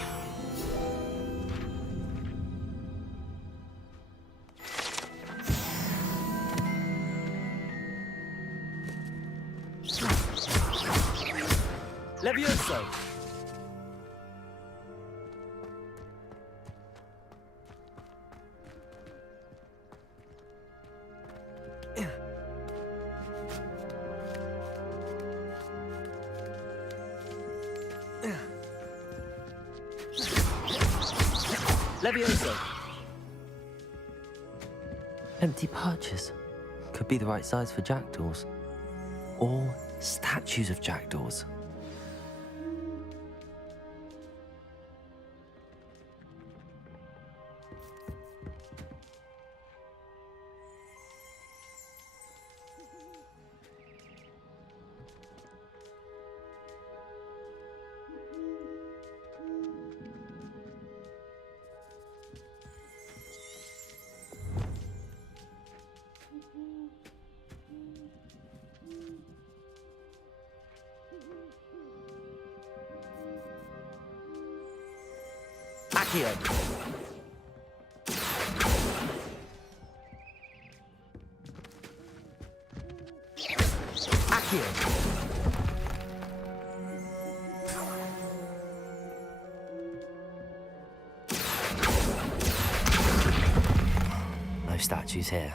Levioso! Levioso! Empty perches. Could be the right size for jackdaws. Or statues of jackdaws. Accio! Accio! No statues here.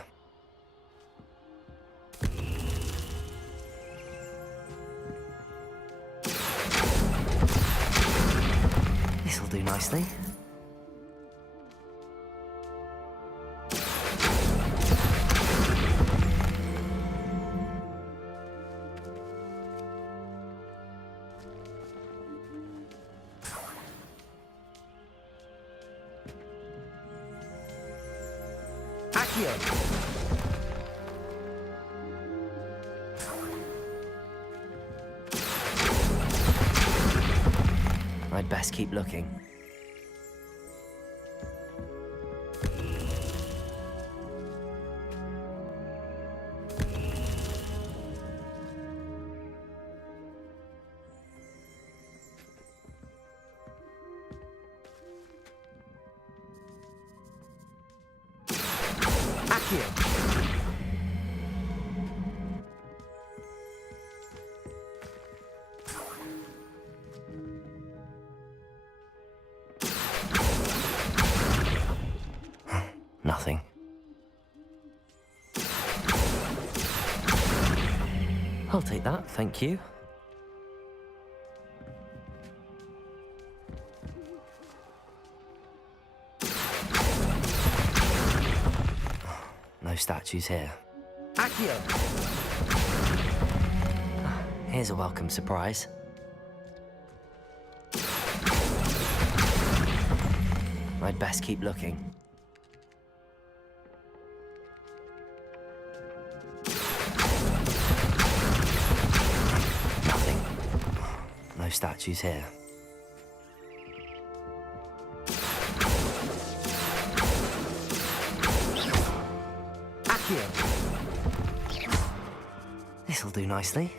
This'll do nicely. I'd best keep looking. Nothing. I'll take that, thank you. No statues here. Accio! Here's a welcome surprise. I'd best keep looking. Nothing. No statues here. Accio! This'll do nicely.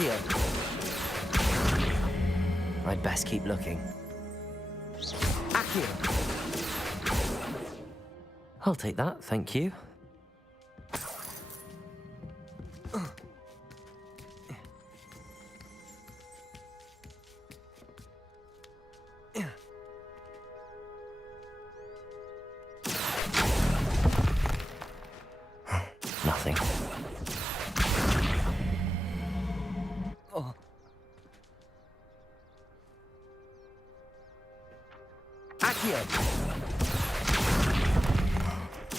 Accio! I'd best keep looking. Accio! I'll take that, thank you. Nothing. Oh. Accio!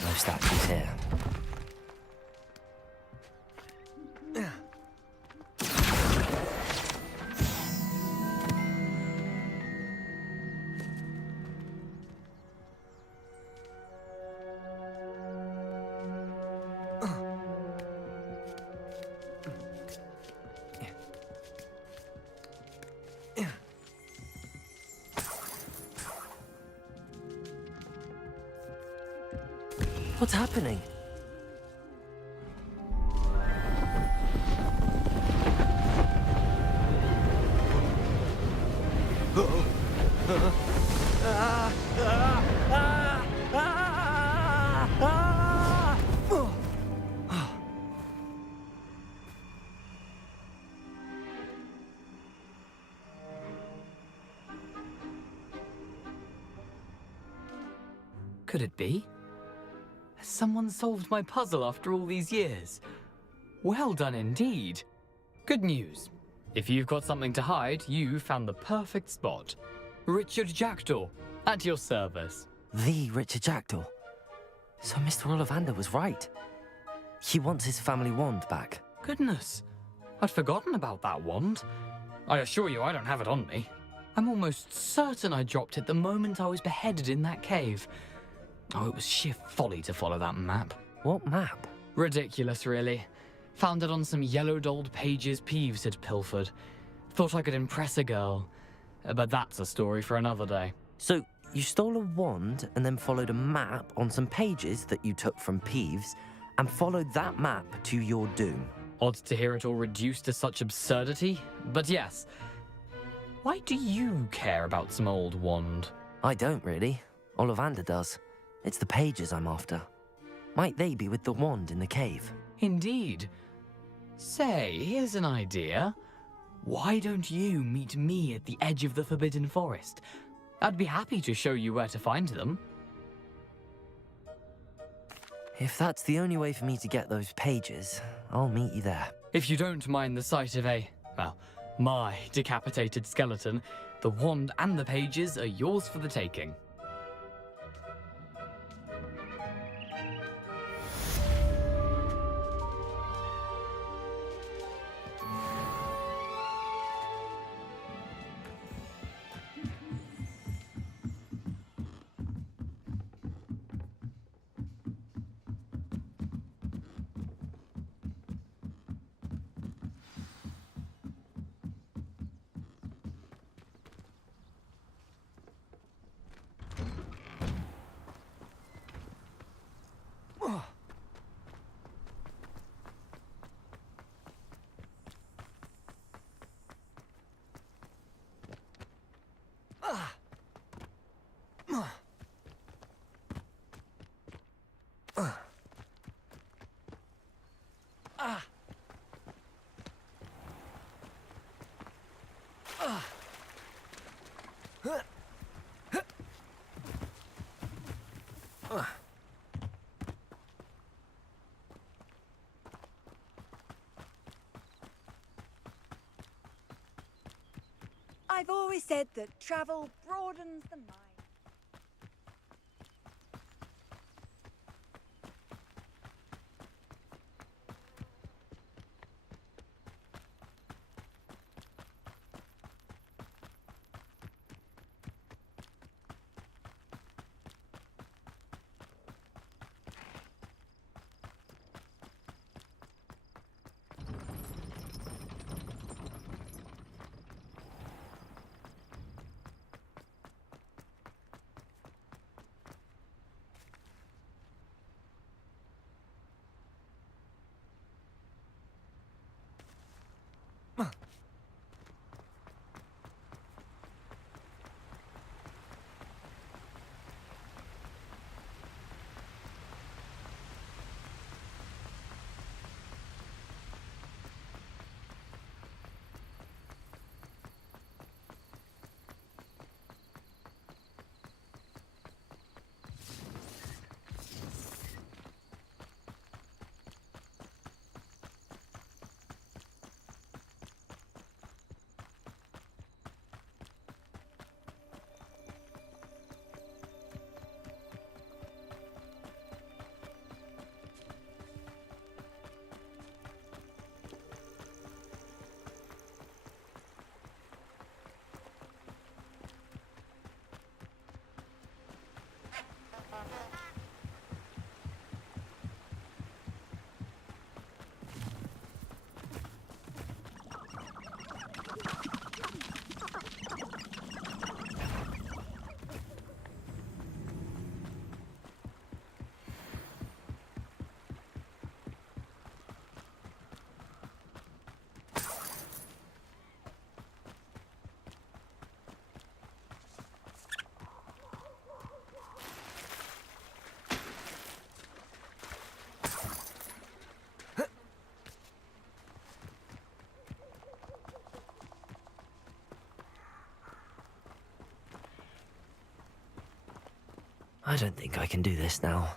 No statues here. What's happening? Could it be? Has someone solved my puzzle after all these years? Well done indeed. Good news. If you've got something to hide, you found the perfect spot. Richard Jackdaw, at your service. The Richard Jackdaw. So Mr. Ollivander was right. He wants his family wand back. Goodness, I'd forgotten about that wand. I assure you I don't have it on me. I'm almost certain I dropped it the moment I was beheaded in that cave. Oh, it was sheer folly to follow that map. What map? Ridiculous, really. Found it on some yellowed old pages Peeves had pilfered. Thought I could impress a girl. But that's a story for another day. So, you stole a wand and then followed a map on some pages that you took from Peeves and followed that map to your doom. Odd to hear it all reduced to such absurdity, but yes. Why do you care about some old wand? I don't, really. Ollivander does. It's the pages I'm after. Might they be with the wand in the cave? Indeed. Say, here's an idea. Why don't you meet me at the edge of the Forbidden Forest? I'd be happy to show you where to find them. If that's the only way for me to get those pages, I'll meet you there. If you don't mind the sight of my decapitated skeleton, the wand and the pages are yours for the taking. I've always said that travel broadens the mind. I don't think I can do this now.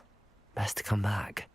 Best to come back.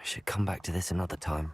I should come back to this another time.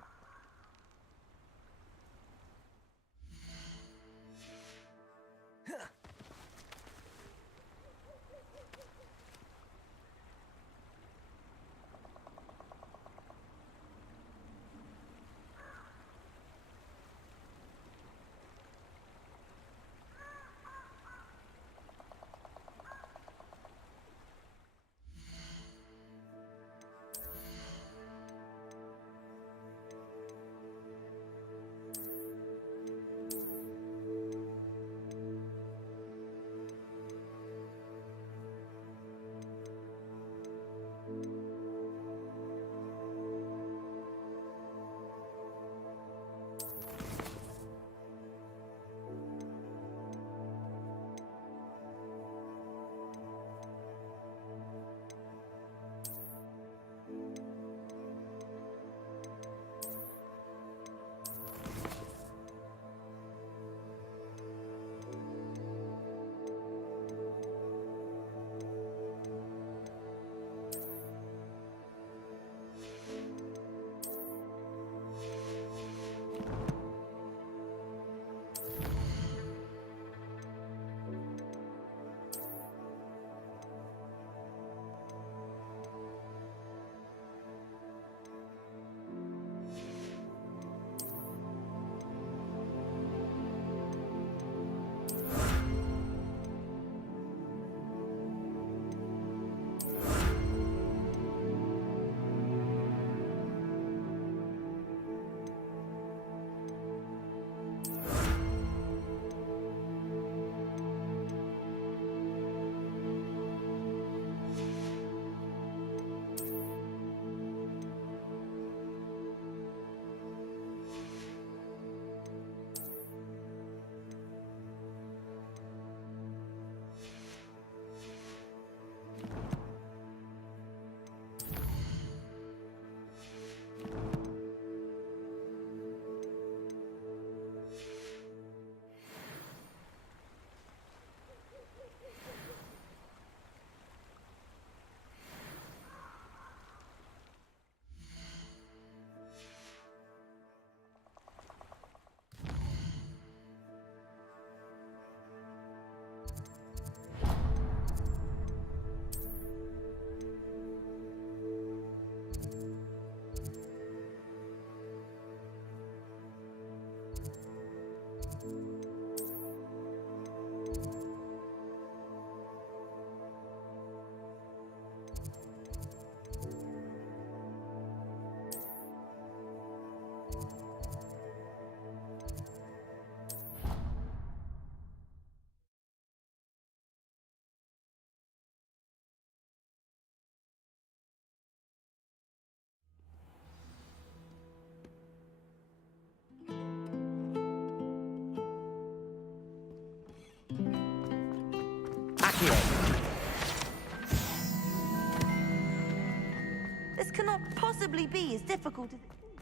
possibly be as difficult as it seems.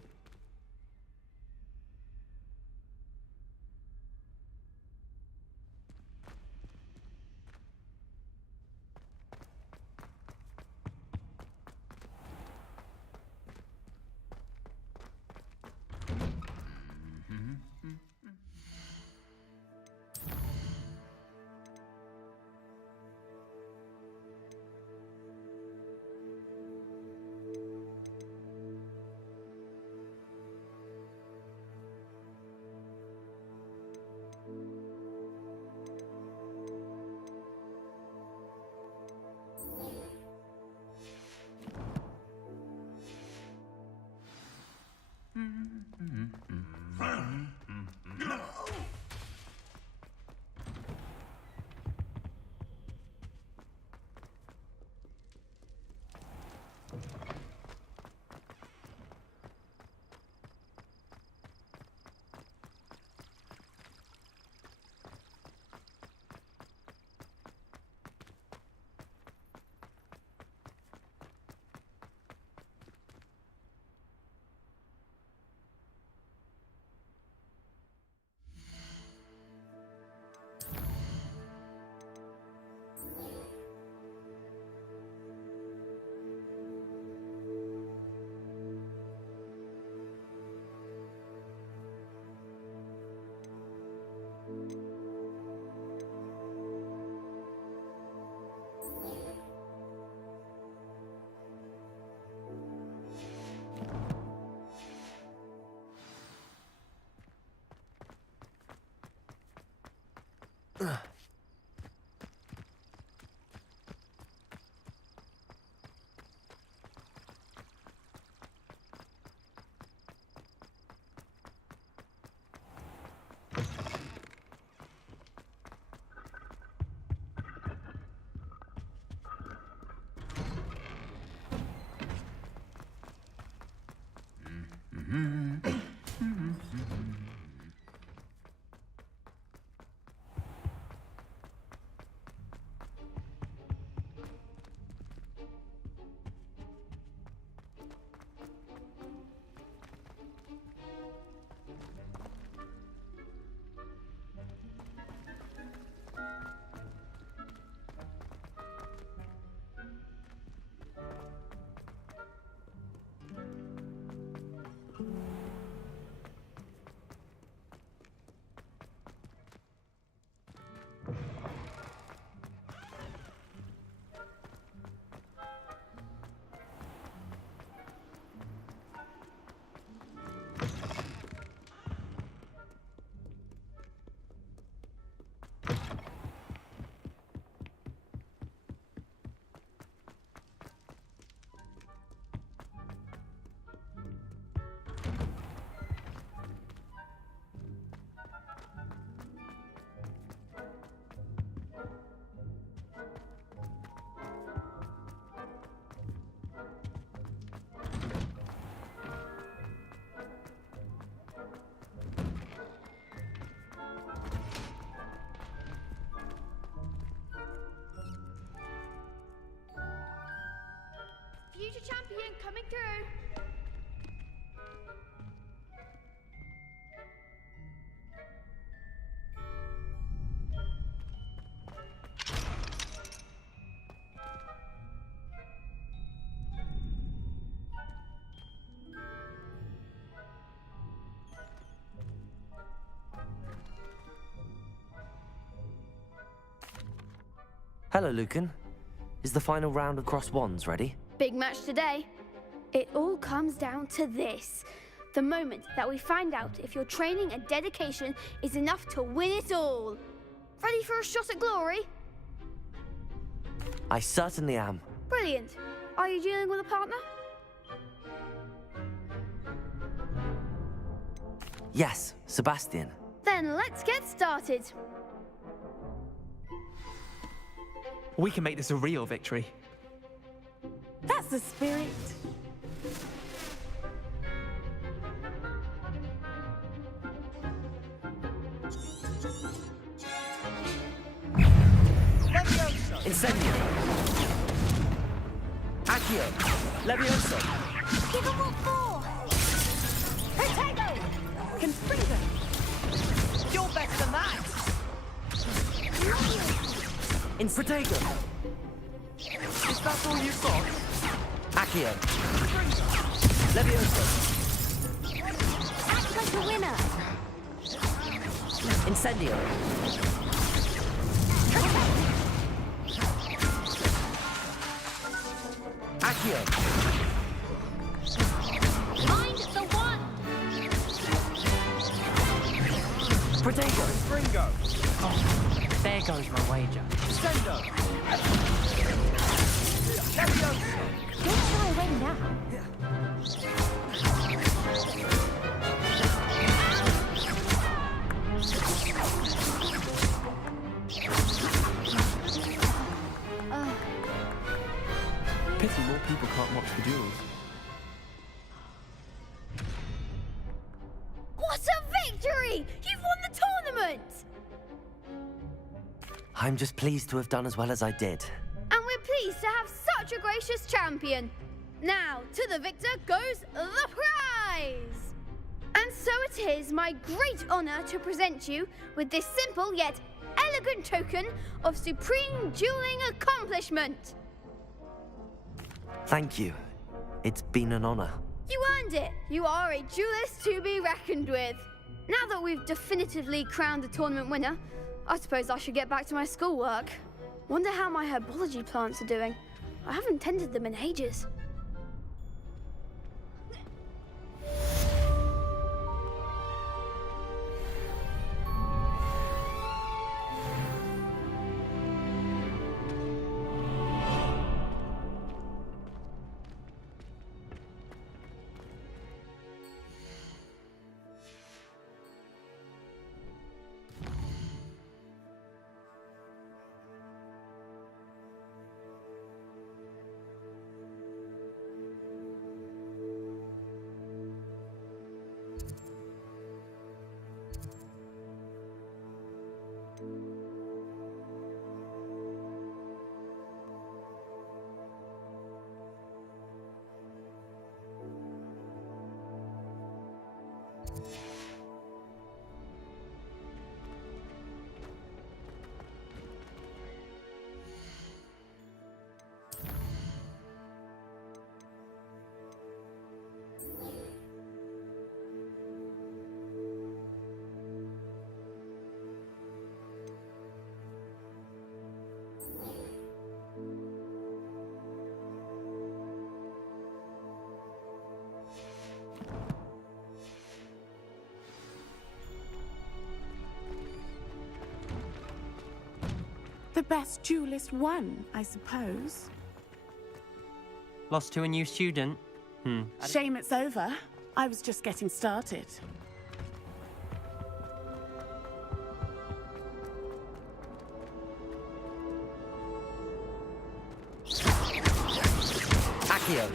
Future champion coming through. Hello, Lucan. Is the final round of Cross Wands ready? Big match today. It all comes down to this. The moment that we find out if your training and dedication is enough to win it all. Ready for a shot at glory? I certainly am. Brilliant. Are you dealing with a partner? Yes, Sebastian. Then let's get started. We can make this a real victory. That's the spirit. Incendio. Accio. Levioso. Give him what for! Protego! Confringo! You're better than that! In Protego! Is that all you've got? Accio! Leviosa! Act like a winner! Incendio! Accio! Mind the one! Protego! Fringo! There goes my wager. Sendo! Don't shy away now. Pity more people can't watch the duels. What a victory! You've won the tournament! I'm just pleased to have done as well as I did. And we're pleased to have such a gracious champion. Now, to the victor goes the prize! And so it is my great honor to present you with this simple yet elegant token of supreme dueling accomplishment. Thank you. It's been an honor. You earned it. You are a duelist to be reckoned with. Now that we've definitively crowned the tournament winner, I suppose I should get back to my schoolwork. Wonder how my herbology plants are doing. I haven't tended them in ages. The best duelist won, I suppose. Lost to a new student? Shame it's over. I was just getting started. Accio!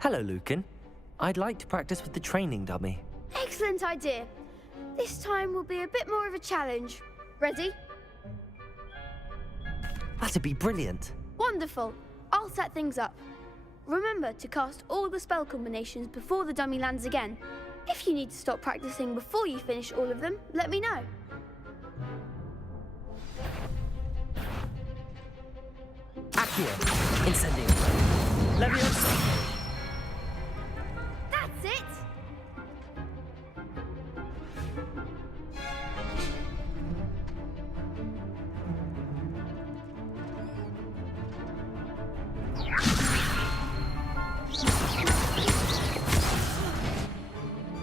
Hello, Lucan. I'd like to practice with the training dummy. Excellent idea. This time will be a bit more of a challenge. Ready? That'd be brilliant. Wonderful. I'll set things up. Remember to cast all the spell combinations before the dummy lands again. If you need to stop practicing before you finish all of them, let me know. Accio. Incendio. Leviosa. That's it!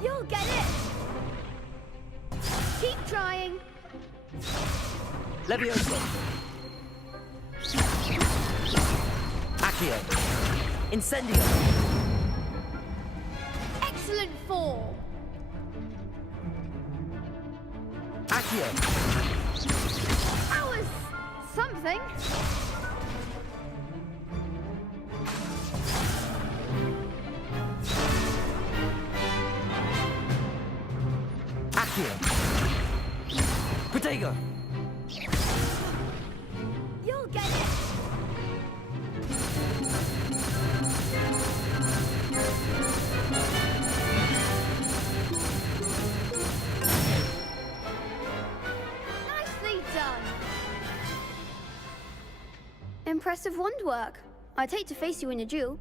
You'll get it! Keep trying! Leviosa. Accio. Incendio. Excellent form! Accio. That was something. Accio. Protego. You'll get it! Nicely done! Impressive wand work. I'd hate to face you in a duel.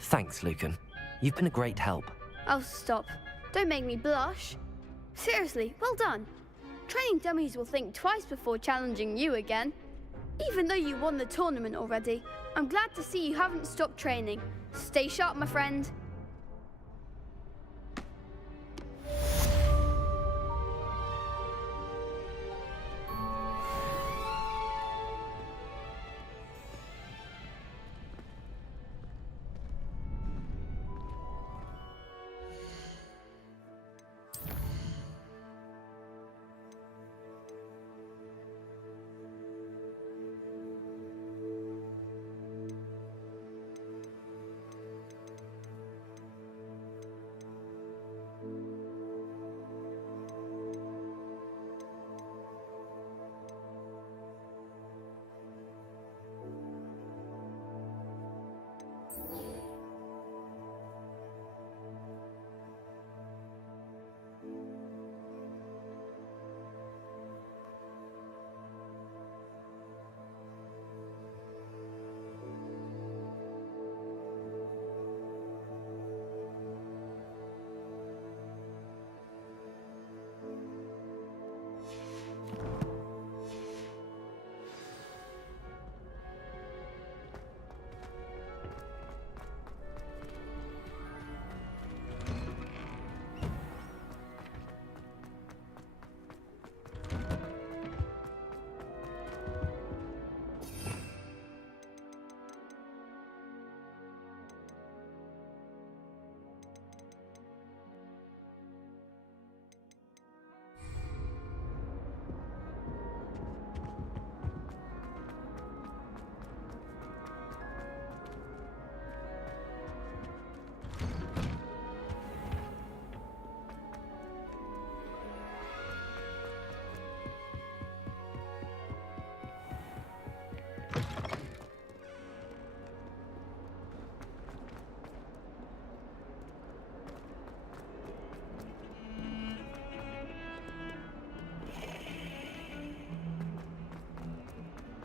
Thanks, Lucan. You've been a great help. Oh, stop. Don't make me blush. Seriously, well done. Training dummies will think twice before challenging you again. Even though you won the tournament already, I'm glad to see you haven't stopped training. Stay sharp, my friend.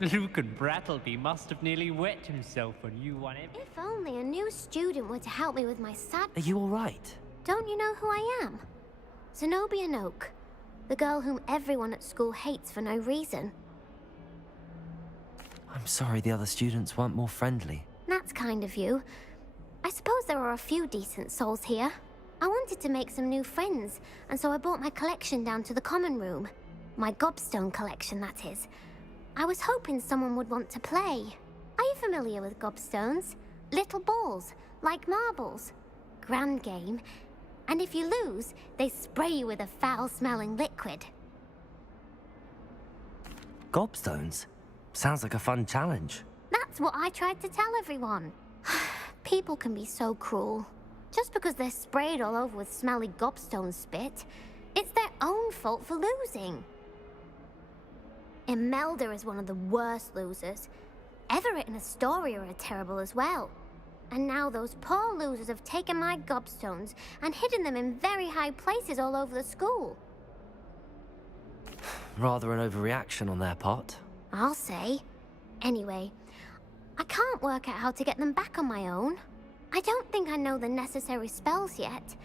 Lucan Brattleby must have nearly wet himself when you won it. If only a new student were to help me with my Are you all right? Don't you know who I am? Zenobia Noak, the girl whom everyone at school hates for no reason. I'm sorry the other students weren't more friendly. That's kind of you. I suppose there are a few decent souls here. I wanted to make some new friends, and so I brought my collection down to the common room. My gobstone collection, that is. I was hoping someone would want to play. Are you familiar with gobstones? Little balls, like marbles. Grand game. And if you lose, they spray you with a foul-smelling liquid. Gobstones? Sounds like a fun challenge. That That's what I tried to tell everyone. People can be so cruel. Just because they're sprayed all over with smelly gobstone spit, it's their own fault for losing. Imelda is one of the worst losers. Everett and Astoria are terrible as well. And now those poor losers have taken my gobstones and hidden them in very high places all over the school. Rather an overreaction on their part. I'll say. Anyway, I can't work out how to get them back on my own. I don't think I know the necessary spells yet.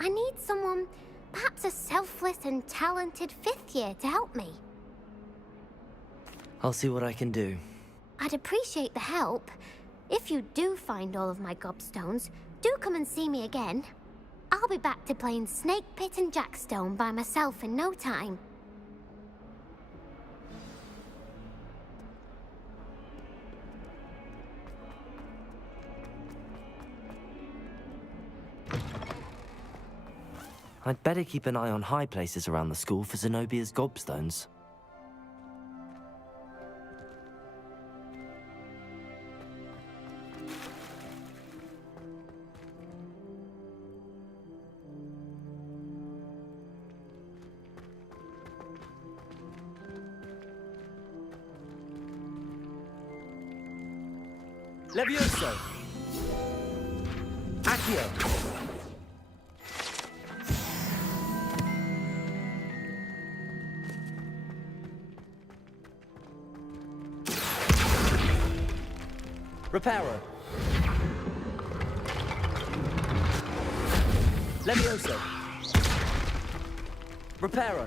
I need someone, perhaps a selfless and talented 5th year to help me. I'll see what I can do. I'd appreciate the help. If you do find all of my gobstones, do come and see me again. I'll be back to playing Snake Pit and Jackstone by myself in no time. I'd better keep an eye on high places around the school for Zenobia's gobstones. Levioso! Accio! Reparo! Levioso! Reparo!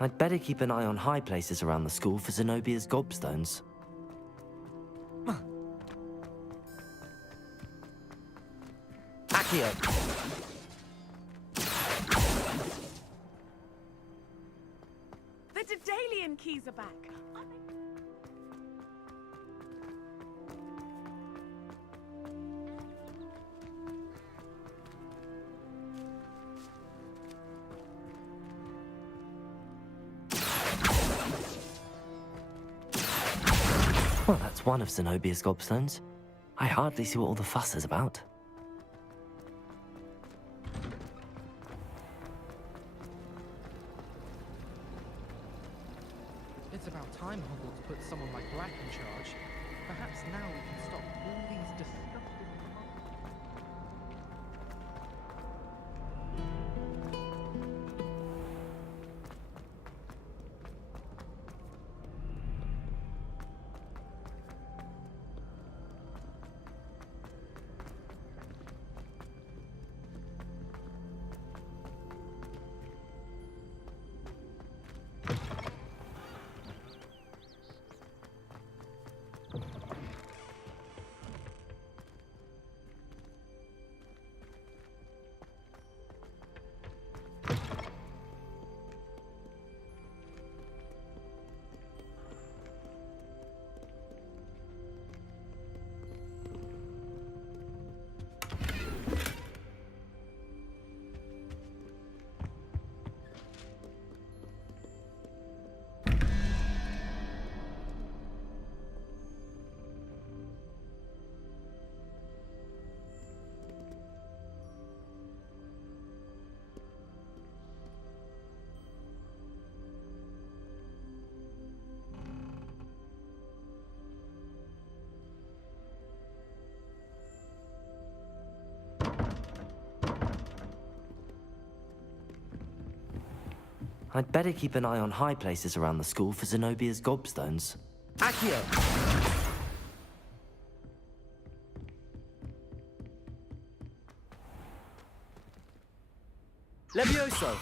I'd better keep an eye on high places around the school for Zenobia's gobstones. Accio! The Daedalian keys are back. Well, that's one of Zenobia's gobstones. I hardly see what all the fuss is about. It's about time Hogwarts put someone like Black in charge. Perhaps now we can stop all these disgusting... I'd better keep an eye on high places around the school for Zenobia's gobstones. Accio! Levioso!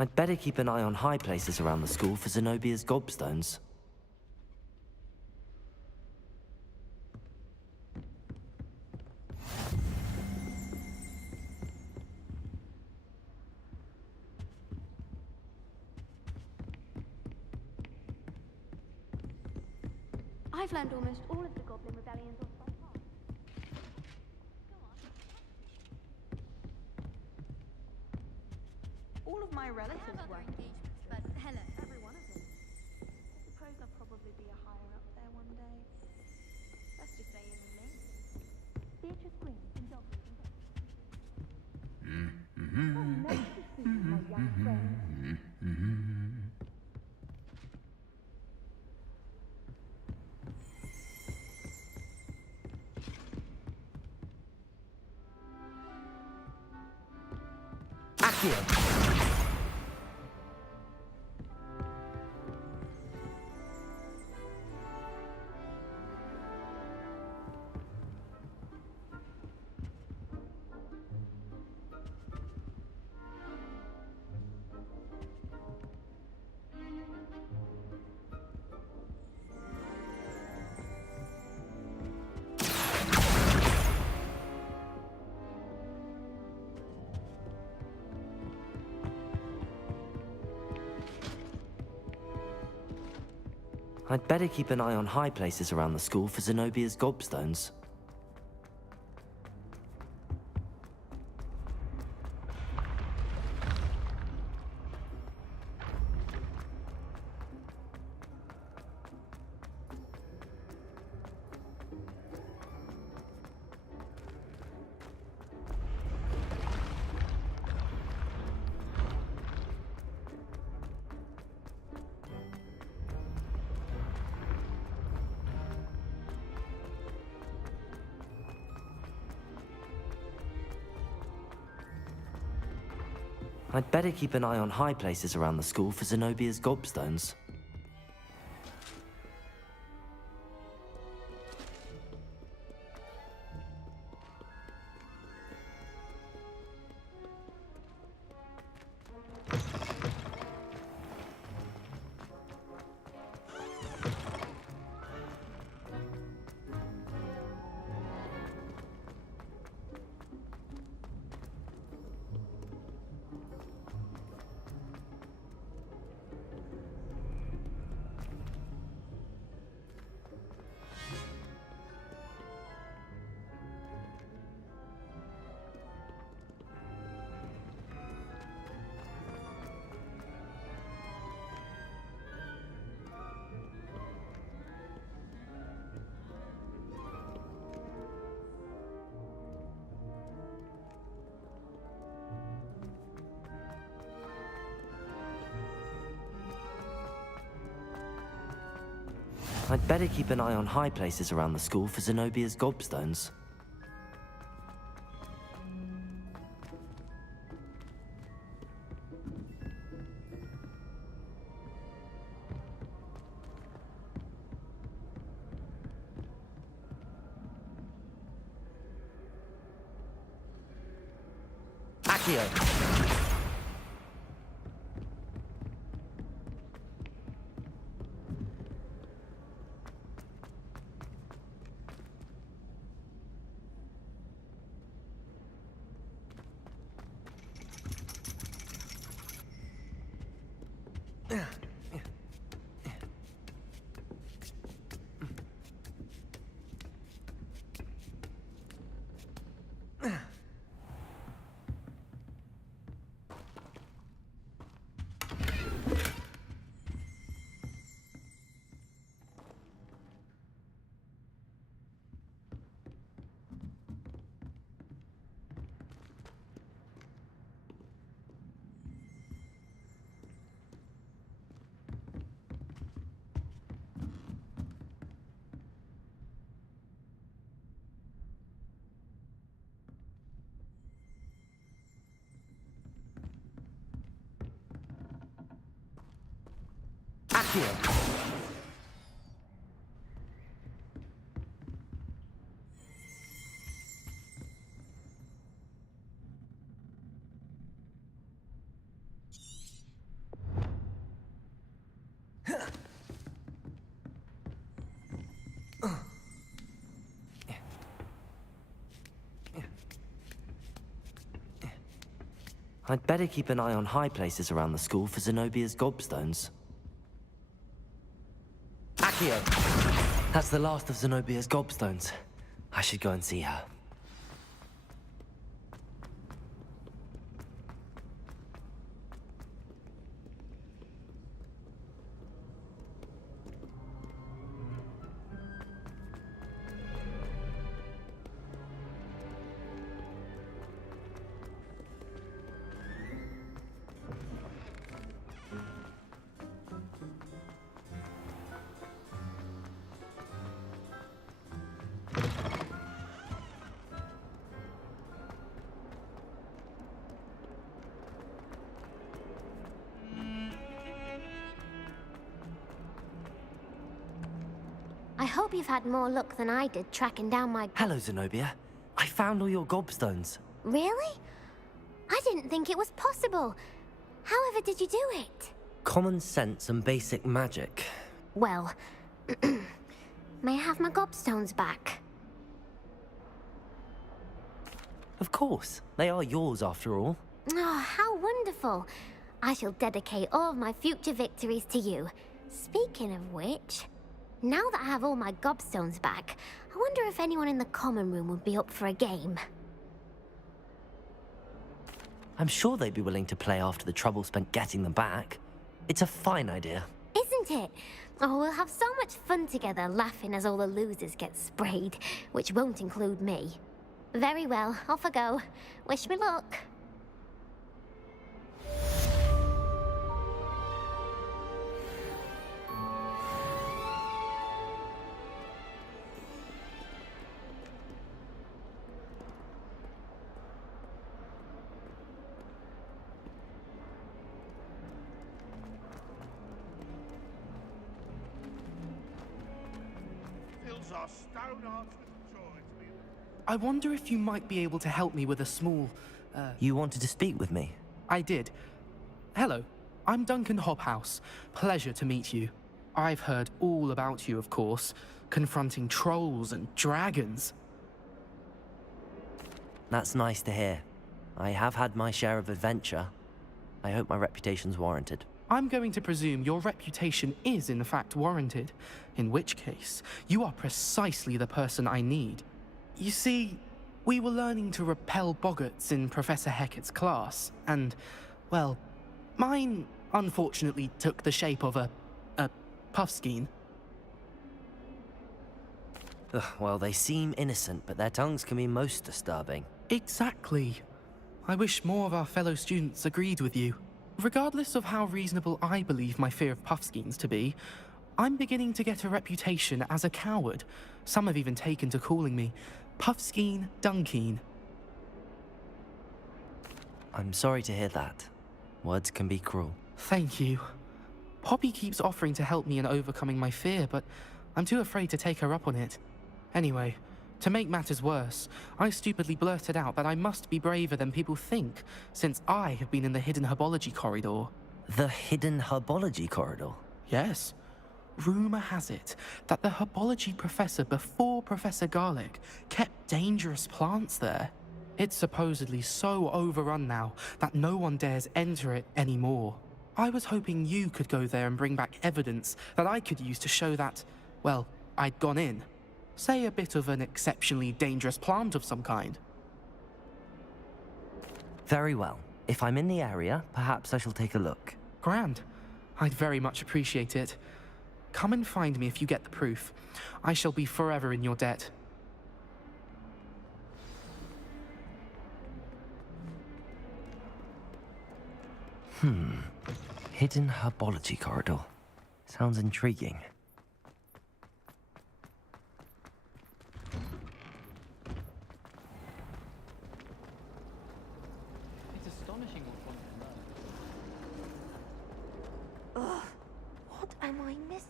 I'd better keep an eye on high places around the school for Zenobia's gobstones. I've learned almost all of the Goblin rebellions off by heart. All of my relatives were. But hello. Every one of them. I suppose I'll probably be a higher up there one day. Let's just say in me. Beatrice Green from Dogwood and Nice to see you, my young friend. I'd better keep an eye on high places around the school for Zenobia's gobstones. I'd better keep an eye on high places around the school for Zenobia's gobstones. I'd better keep an eye on high places around the school for Zenobia's gobstones. Accio! Accio! I'd better keep an eye on high places around the school for Zenobia's gobstones. Accio! That's the last of Zenobia's gobstones. I should go and see her. I hope you've had more luck than I did tracking down my... Hello, Zenobia. I found all your gobstones. Really? I didn't think it was possible. However did you do it? Common sense and basic magic. Well, may I have my gobstones back? Of course. They are yours after all. Oh, how wonderful. I shall dedicate all of my future victories to you. Speaking of which, now that I have all my gobstones back, I wonder if anyone in the common room would be up for a game. I'm sure they'd be willing to play after the trouble spent getting them back. It's a fine idea. Isn't it? Oh, we'll have so much fun together, laughing as all the losers get sprayed, which won't include me. Very well, off I go. Wish me luck. Fills our stone hearts with joy to be... I wonder if you might be able to help me with a small, You wanted to speak with me? I did. Hello, I'm Duncan Hobhouse. Pleasure to meet you. I've heard all about you, of course, confronting trolls and dragons. That's nice to hear. I have had my share of adventure. I hope my reputation's warranted. I'm going to presume your reputation is in fact warranted, in which case, you are precisely the person I need. You see, we were learning to repel boggarts in Professor Hecat's class, and, well, mine unfortunately took the shape of a puffskein. Ugh, well, they seem innocent, but their tongues can be most disturbing. Exactly. I wish more of our fellow students agreed with you. Regardless of how reasonable I believe my fear of puffskeins to be, I'm beginning to get a reputation as a coward. Some have even taken to calling me Puffskeen Dunkeen. I'm sorry to hear that. Words can be cruel. Thank you. Poppy keeps offering to help me in overcoming my fear, but I'm too afraid to take her up on it. Anyway, to make matters worse, I stupidly blurted out that I must be braver than people think, since I have been in the hidden herbology corridor. The hidden herbology corridor? Yes. Rumor has it that the herbology professor before Professor Garlic kept dangerous plants there. It's supposedly so overrun now that no one dares enter it anymore. I was hoping you could go there and bring back evidence that I could use to show that, well, I'd gone in. Say a bit of an exceptionally dangerous plant of some kind. Very well. If I'm in the area, perhaps I shall take a look. Grand. I'd very much appreciate it. Come and find me if you get the proof. I shall be forever in your debt. Hidden herbology corridor. Sounds intriguing. It's astonishing what one can learn. Ugh, what am I missing?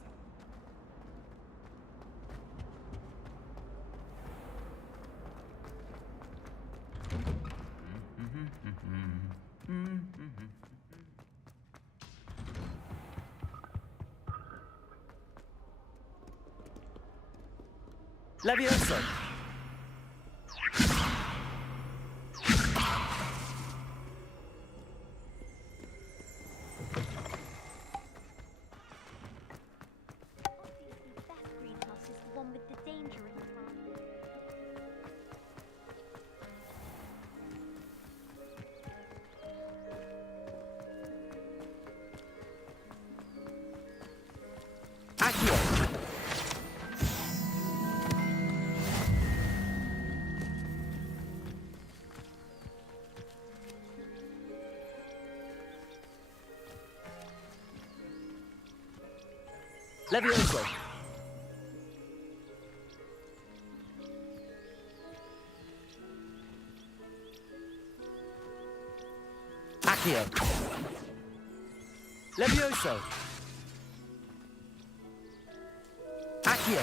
Levioso! Accio! Levioso! Accio! Levioso! Accio!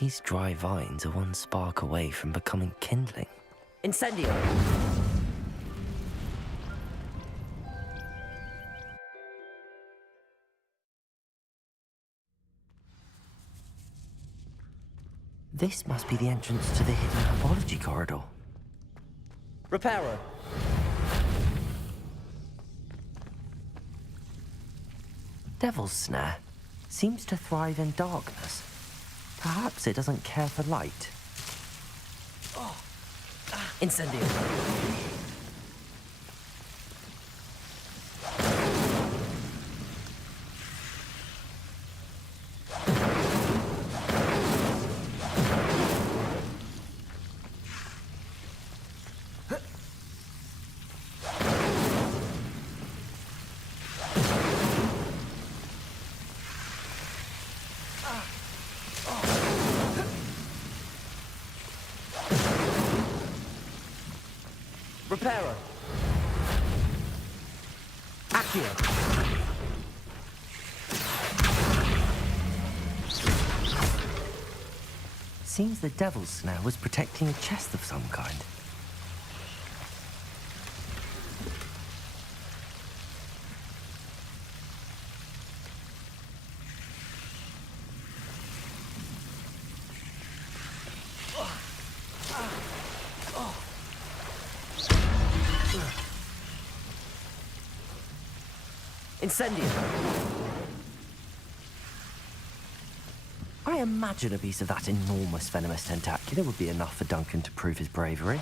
These dry vines are one spark away from becoming kindling. Incendio! This must be the entrance to the hidden herbology corridor. Reparo! Devil's Snare seems to thrive in darkness. Perhaps it doesn't care for light. Incendio! Reparo! Accio! Seems the Devil's Snare was protecting a chest of some kind. Incendio! I imagine a piece of that enormous venomous tentacula would be enough for Duncan to prove his bravery.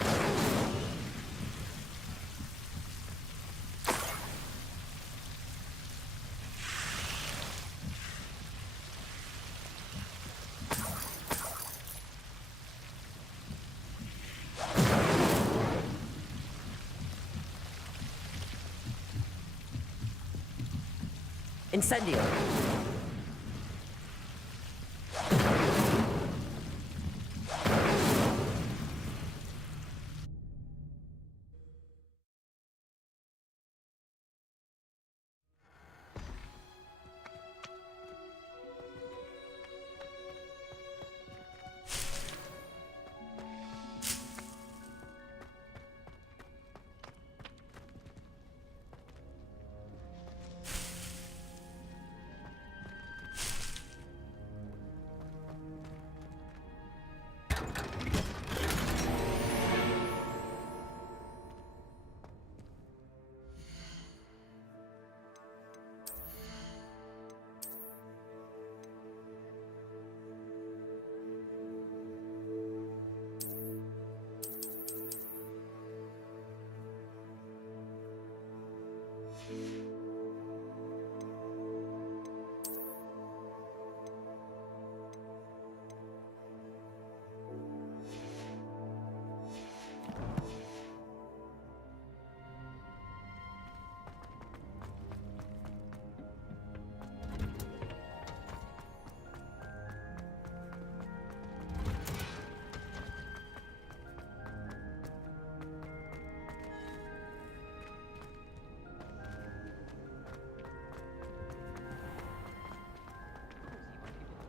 Incendio!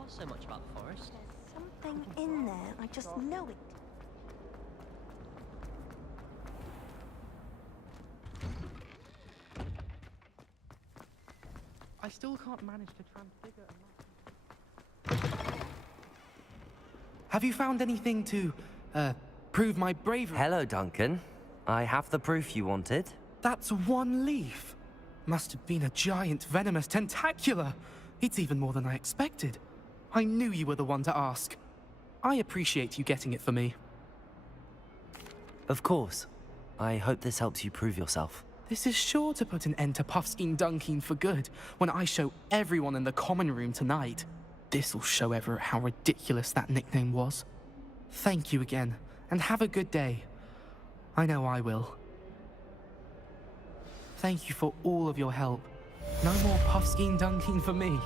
So much about the forest. There's something in there, I just know it. I still can't manage to transfigure. Have you found anything to, prove my bravery? Hello, Duncan. I have the proof you wanted. That's one leaf. Must have been a giant venomous tentacula. It's even more than I expected. I knew you were the one to ask. I appreciate you getting it for me. Of course. I hope this helps you prove yourself. This is sure to put an end to Puffskein Dunkeen for good when I show everyone in the common room tonight. This'll show Everett how ridiculous that nickname was. Thank you again, and have a good day. I know I will. Thank you for all of your help. No more Puffskein Dunkeen for me.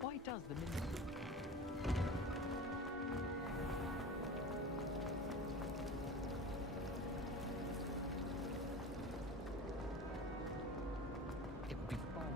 Why does the It would be fun.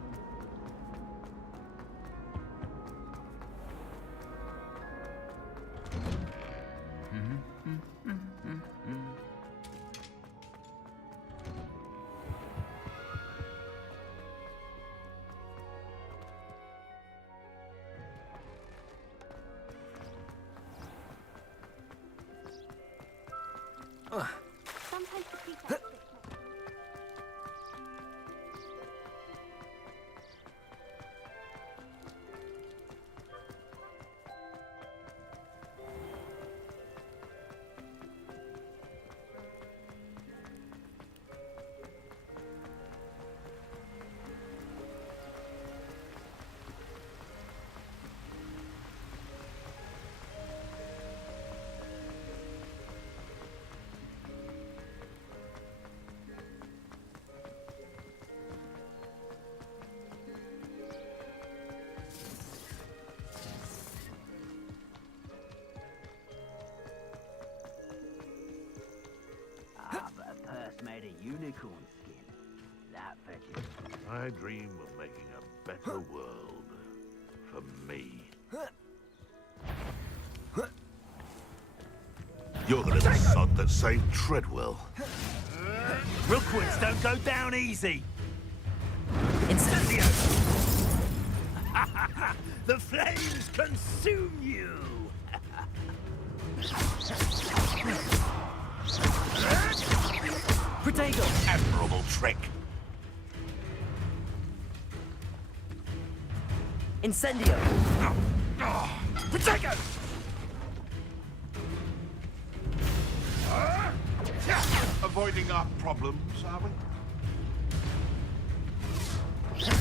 Sometimes the people... Made a unicorn skin. That fetches. I dream of making a better world for me. You're the little sod that saved Treadwell. Rookwoods don't go down easy. Incendio! The flames consume you. Protego! Admirable trick. Incendio! Protego! Avoiding our problems, are we?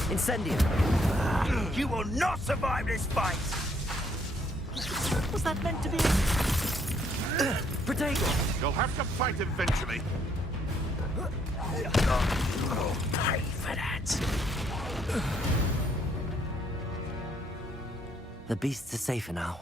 Incendio! You will not survive this fight. Was that meant to be? Protego! You'll have to fight eventually. Oh, pay for that. The beasts are safer now.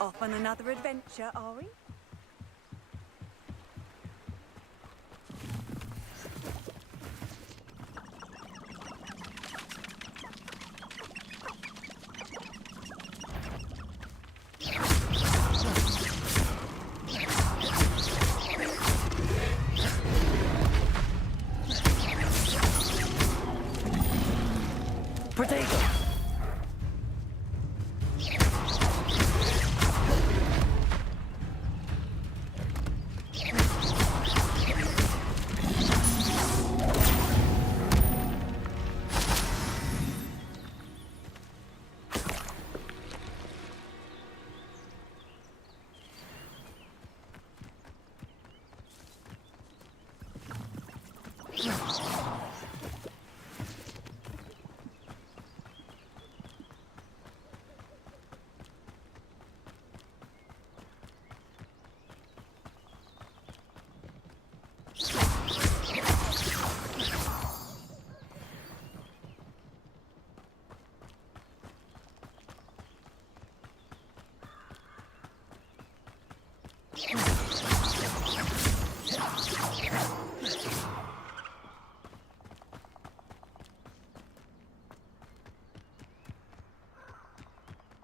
Off on another adventure, are we? Protego!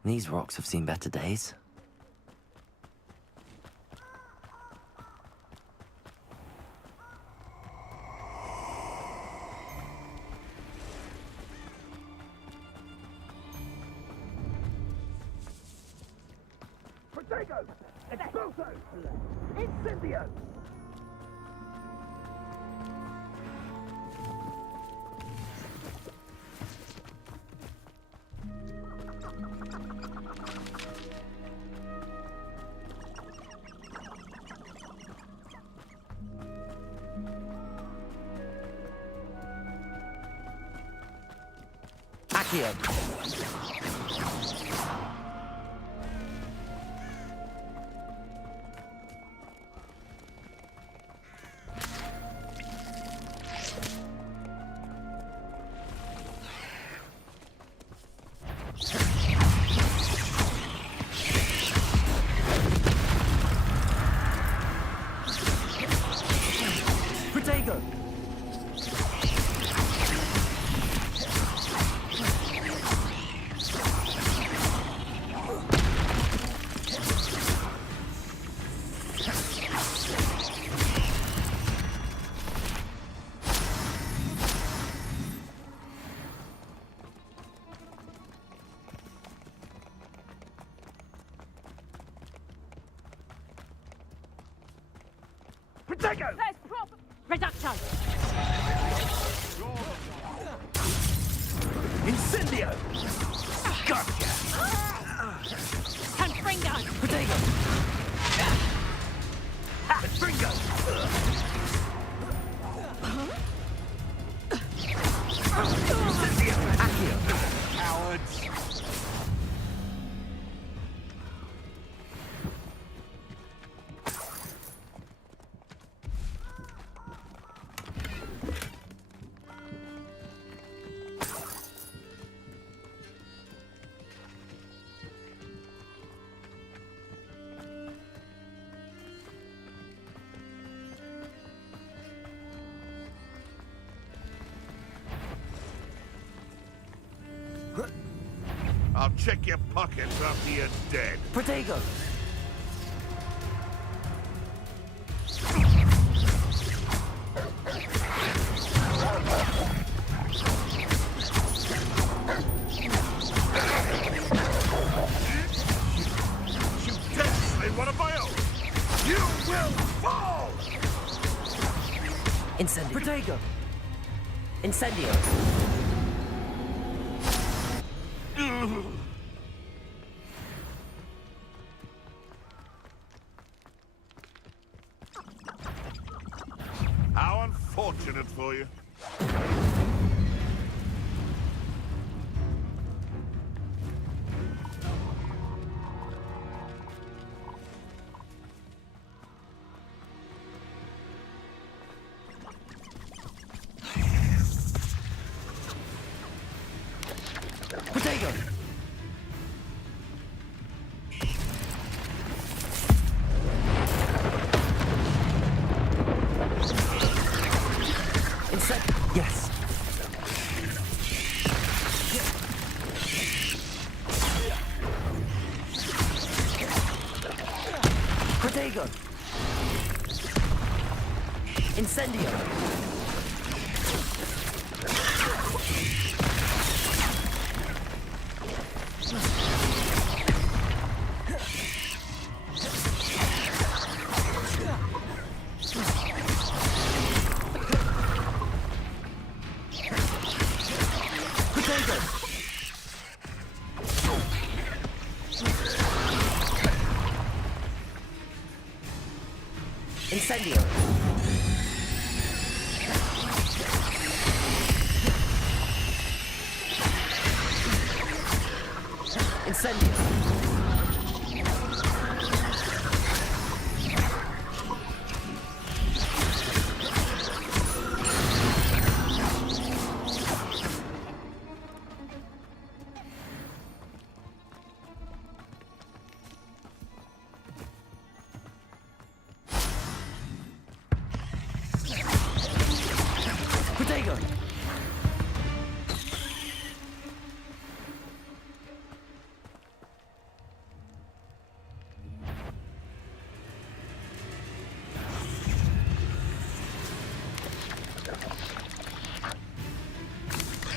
These rocks have seen better days. Protego! Expulso! Incendio! Accio! Protego! Protego! Let's prop reduction. Incendio! Gotcha! Confringo. Protego! Confringo! Accio! Cowards! I'll check your pockets after you're dead. Protego! You dead slain one of my own! You will fall! Incendio. Protego! Incendio! How unfortunate for you. Protego! Yes. Protego! Incendio! Incendio! Incendio!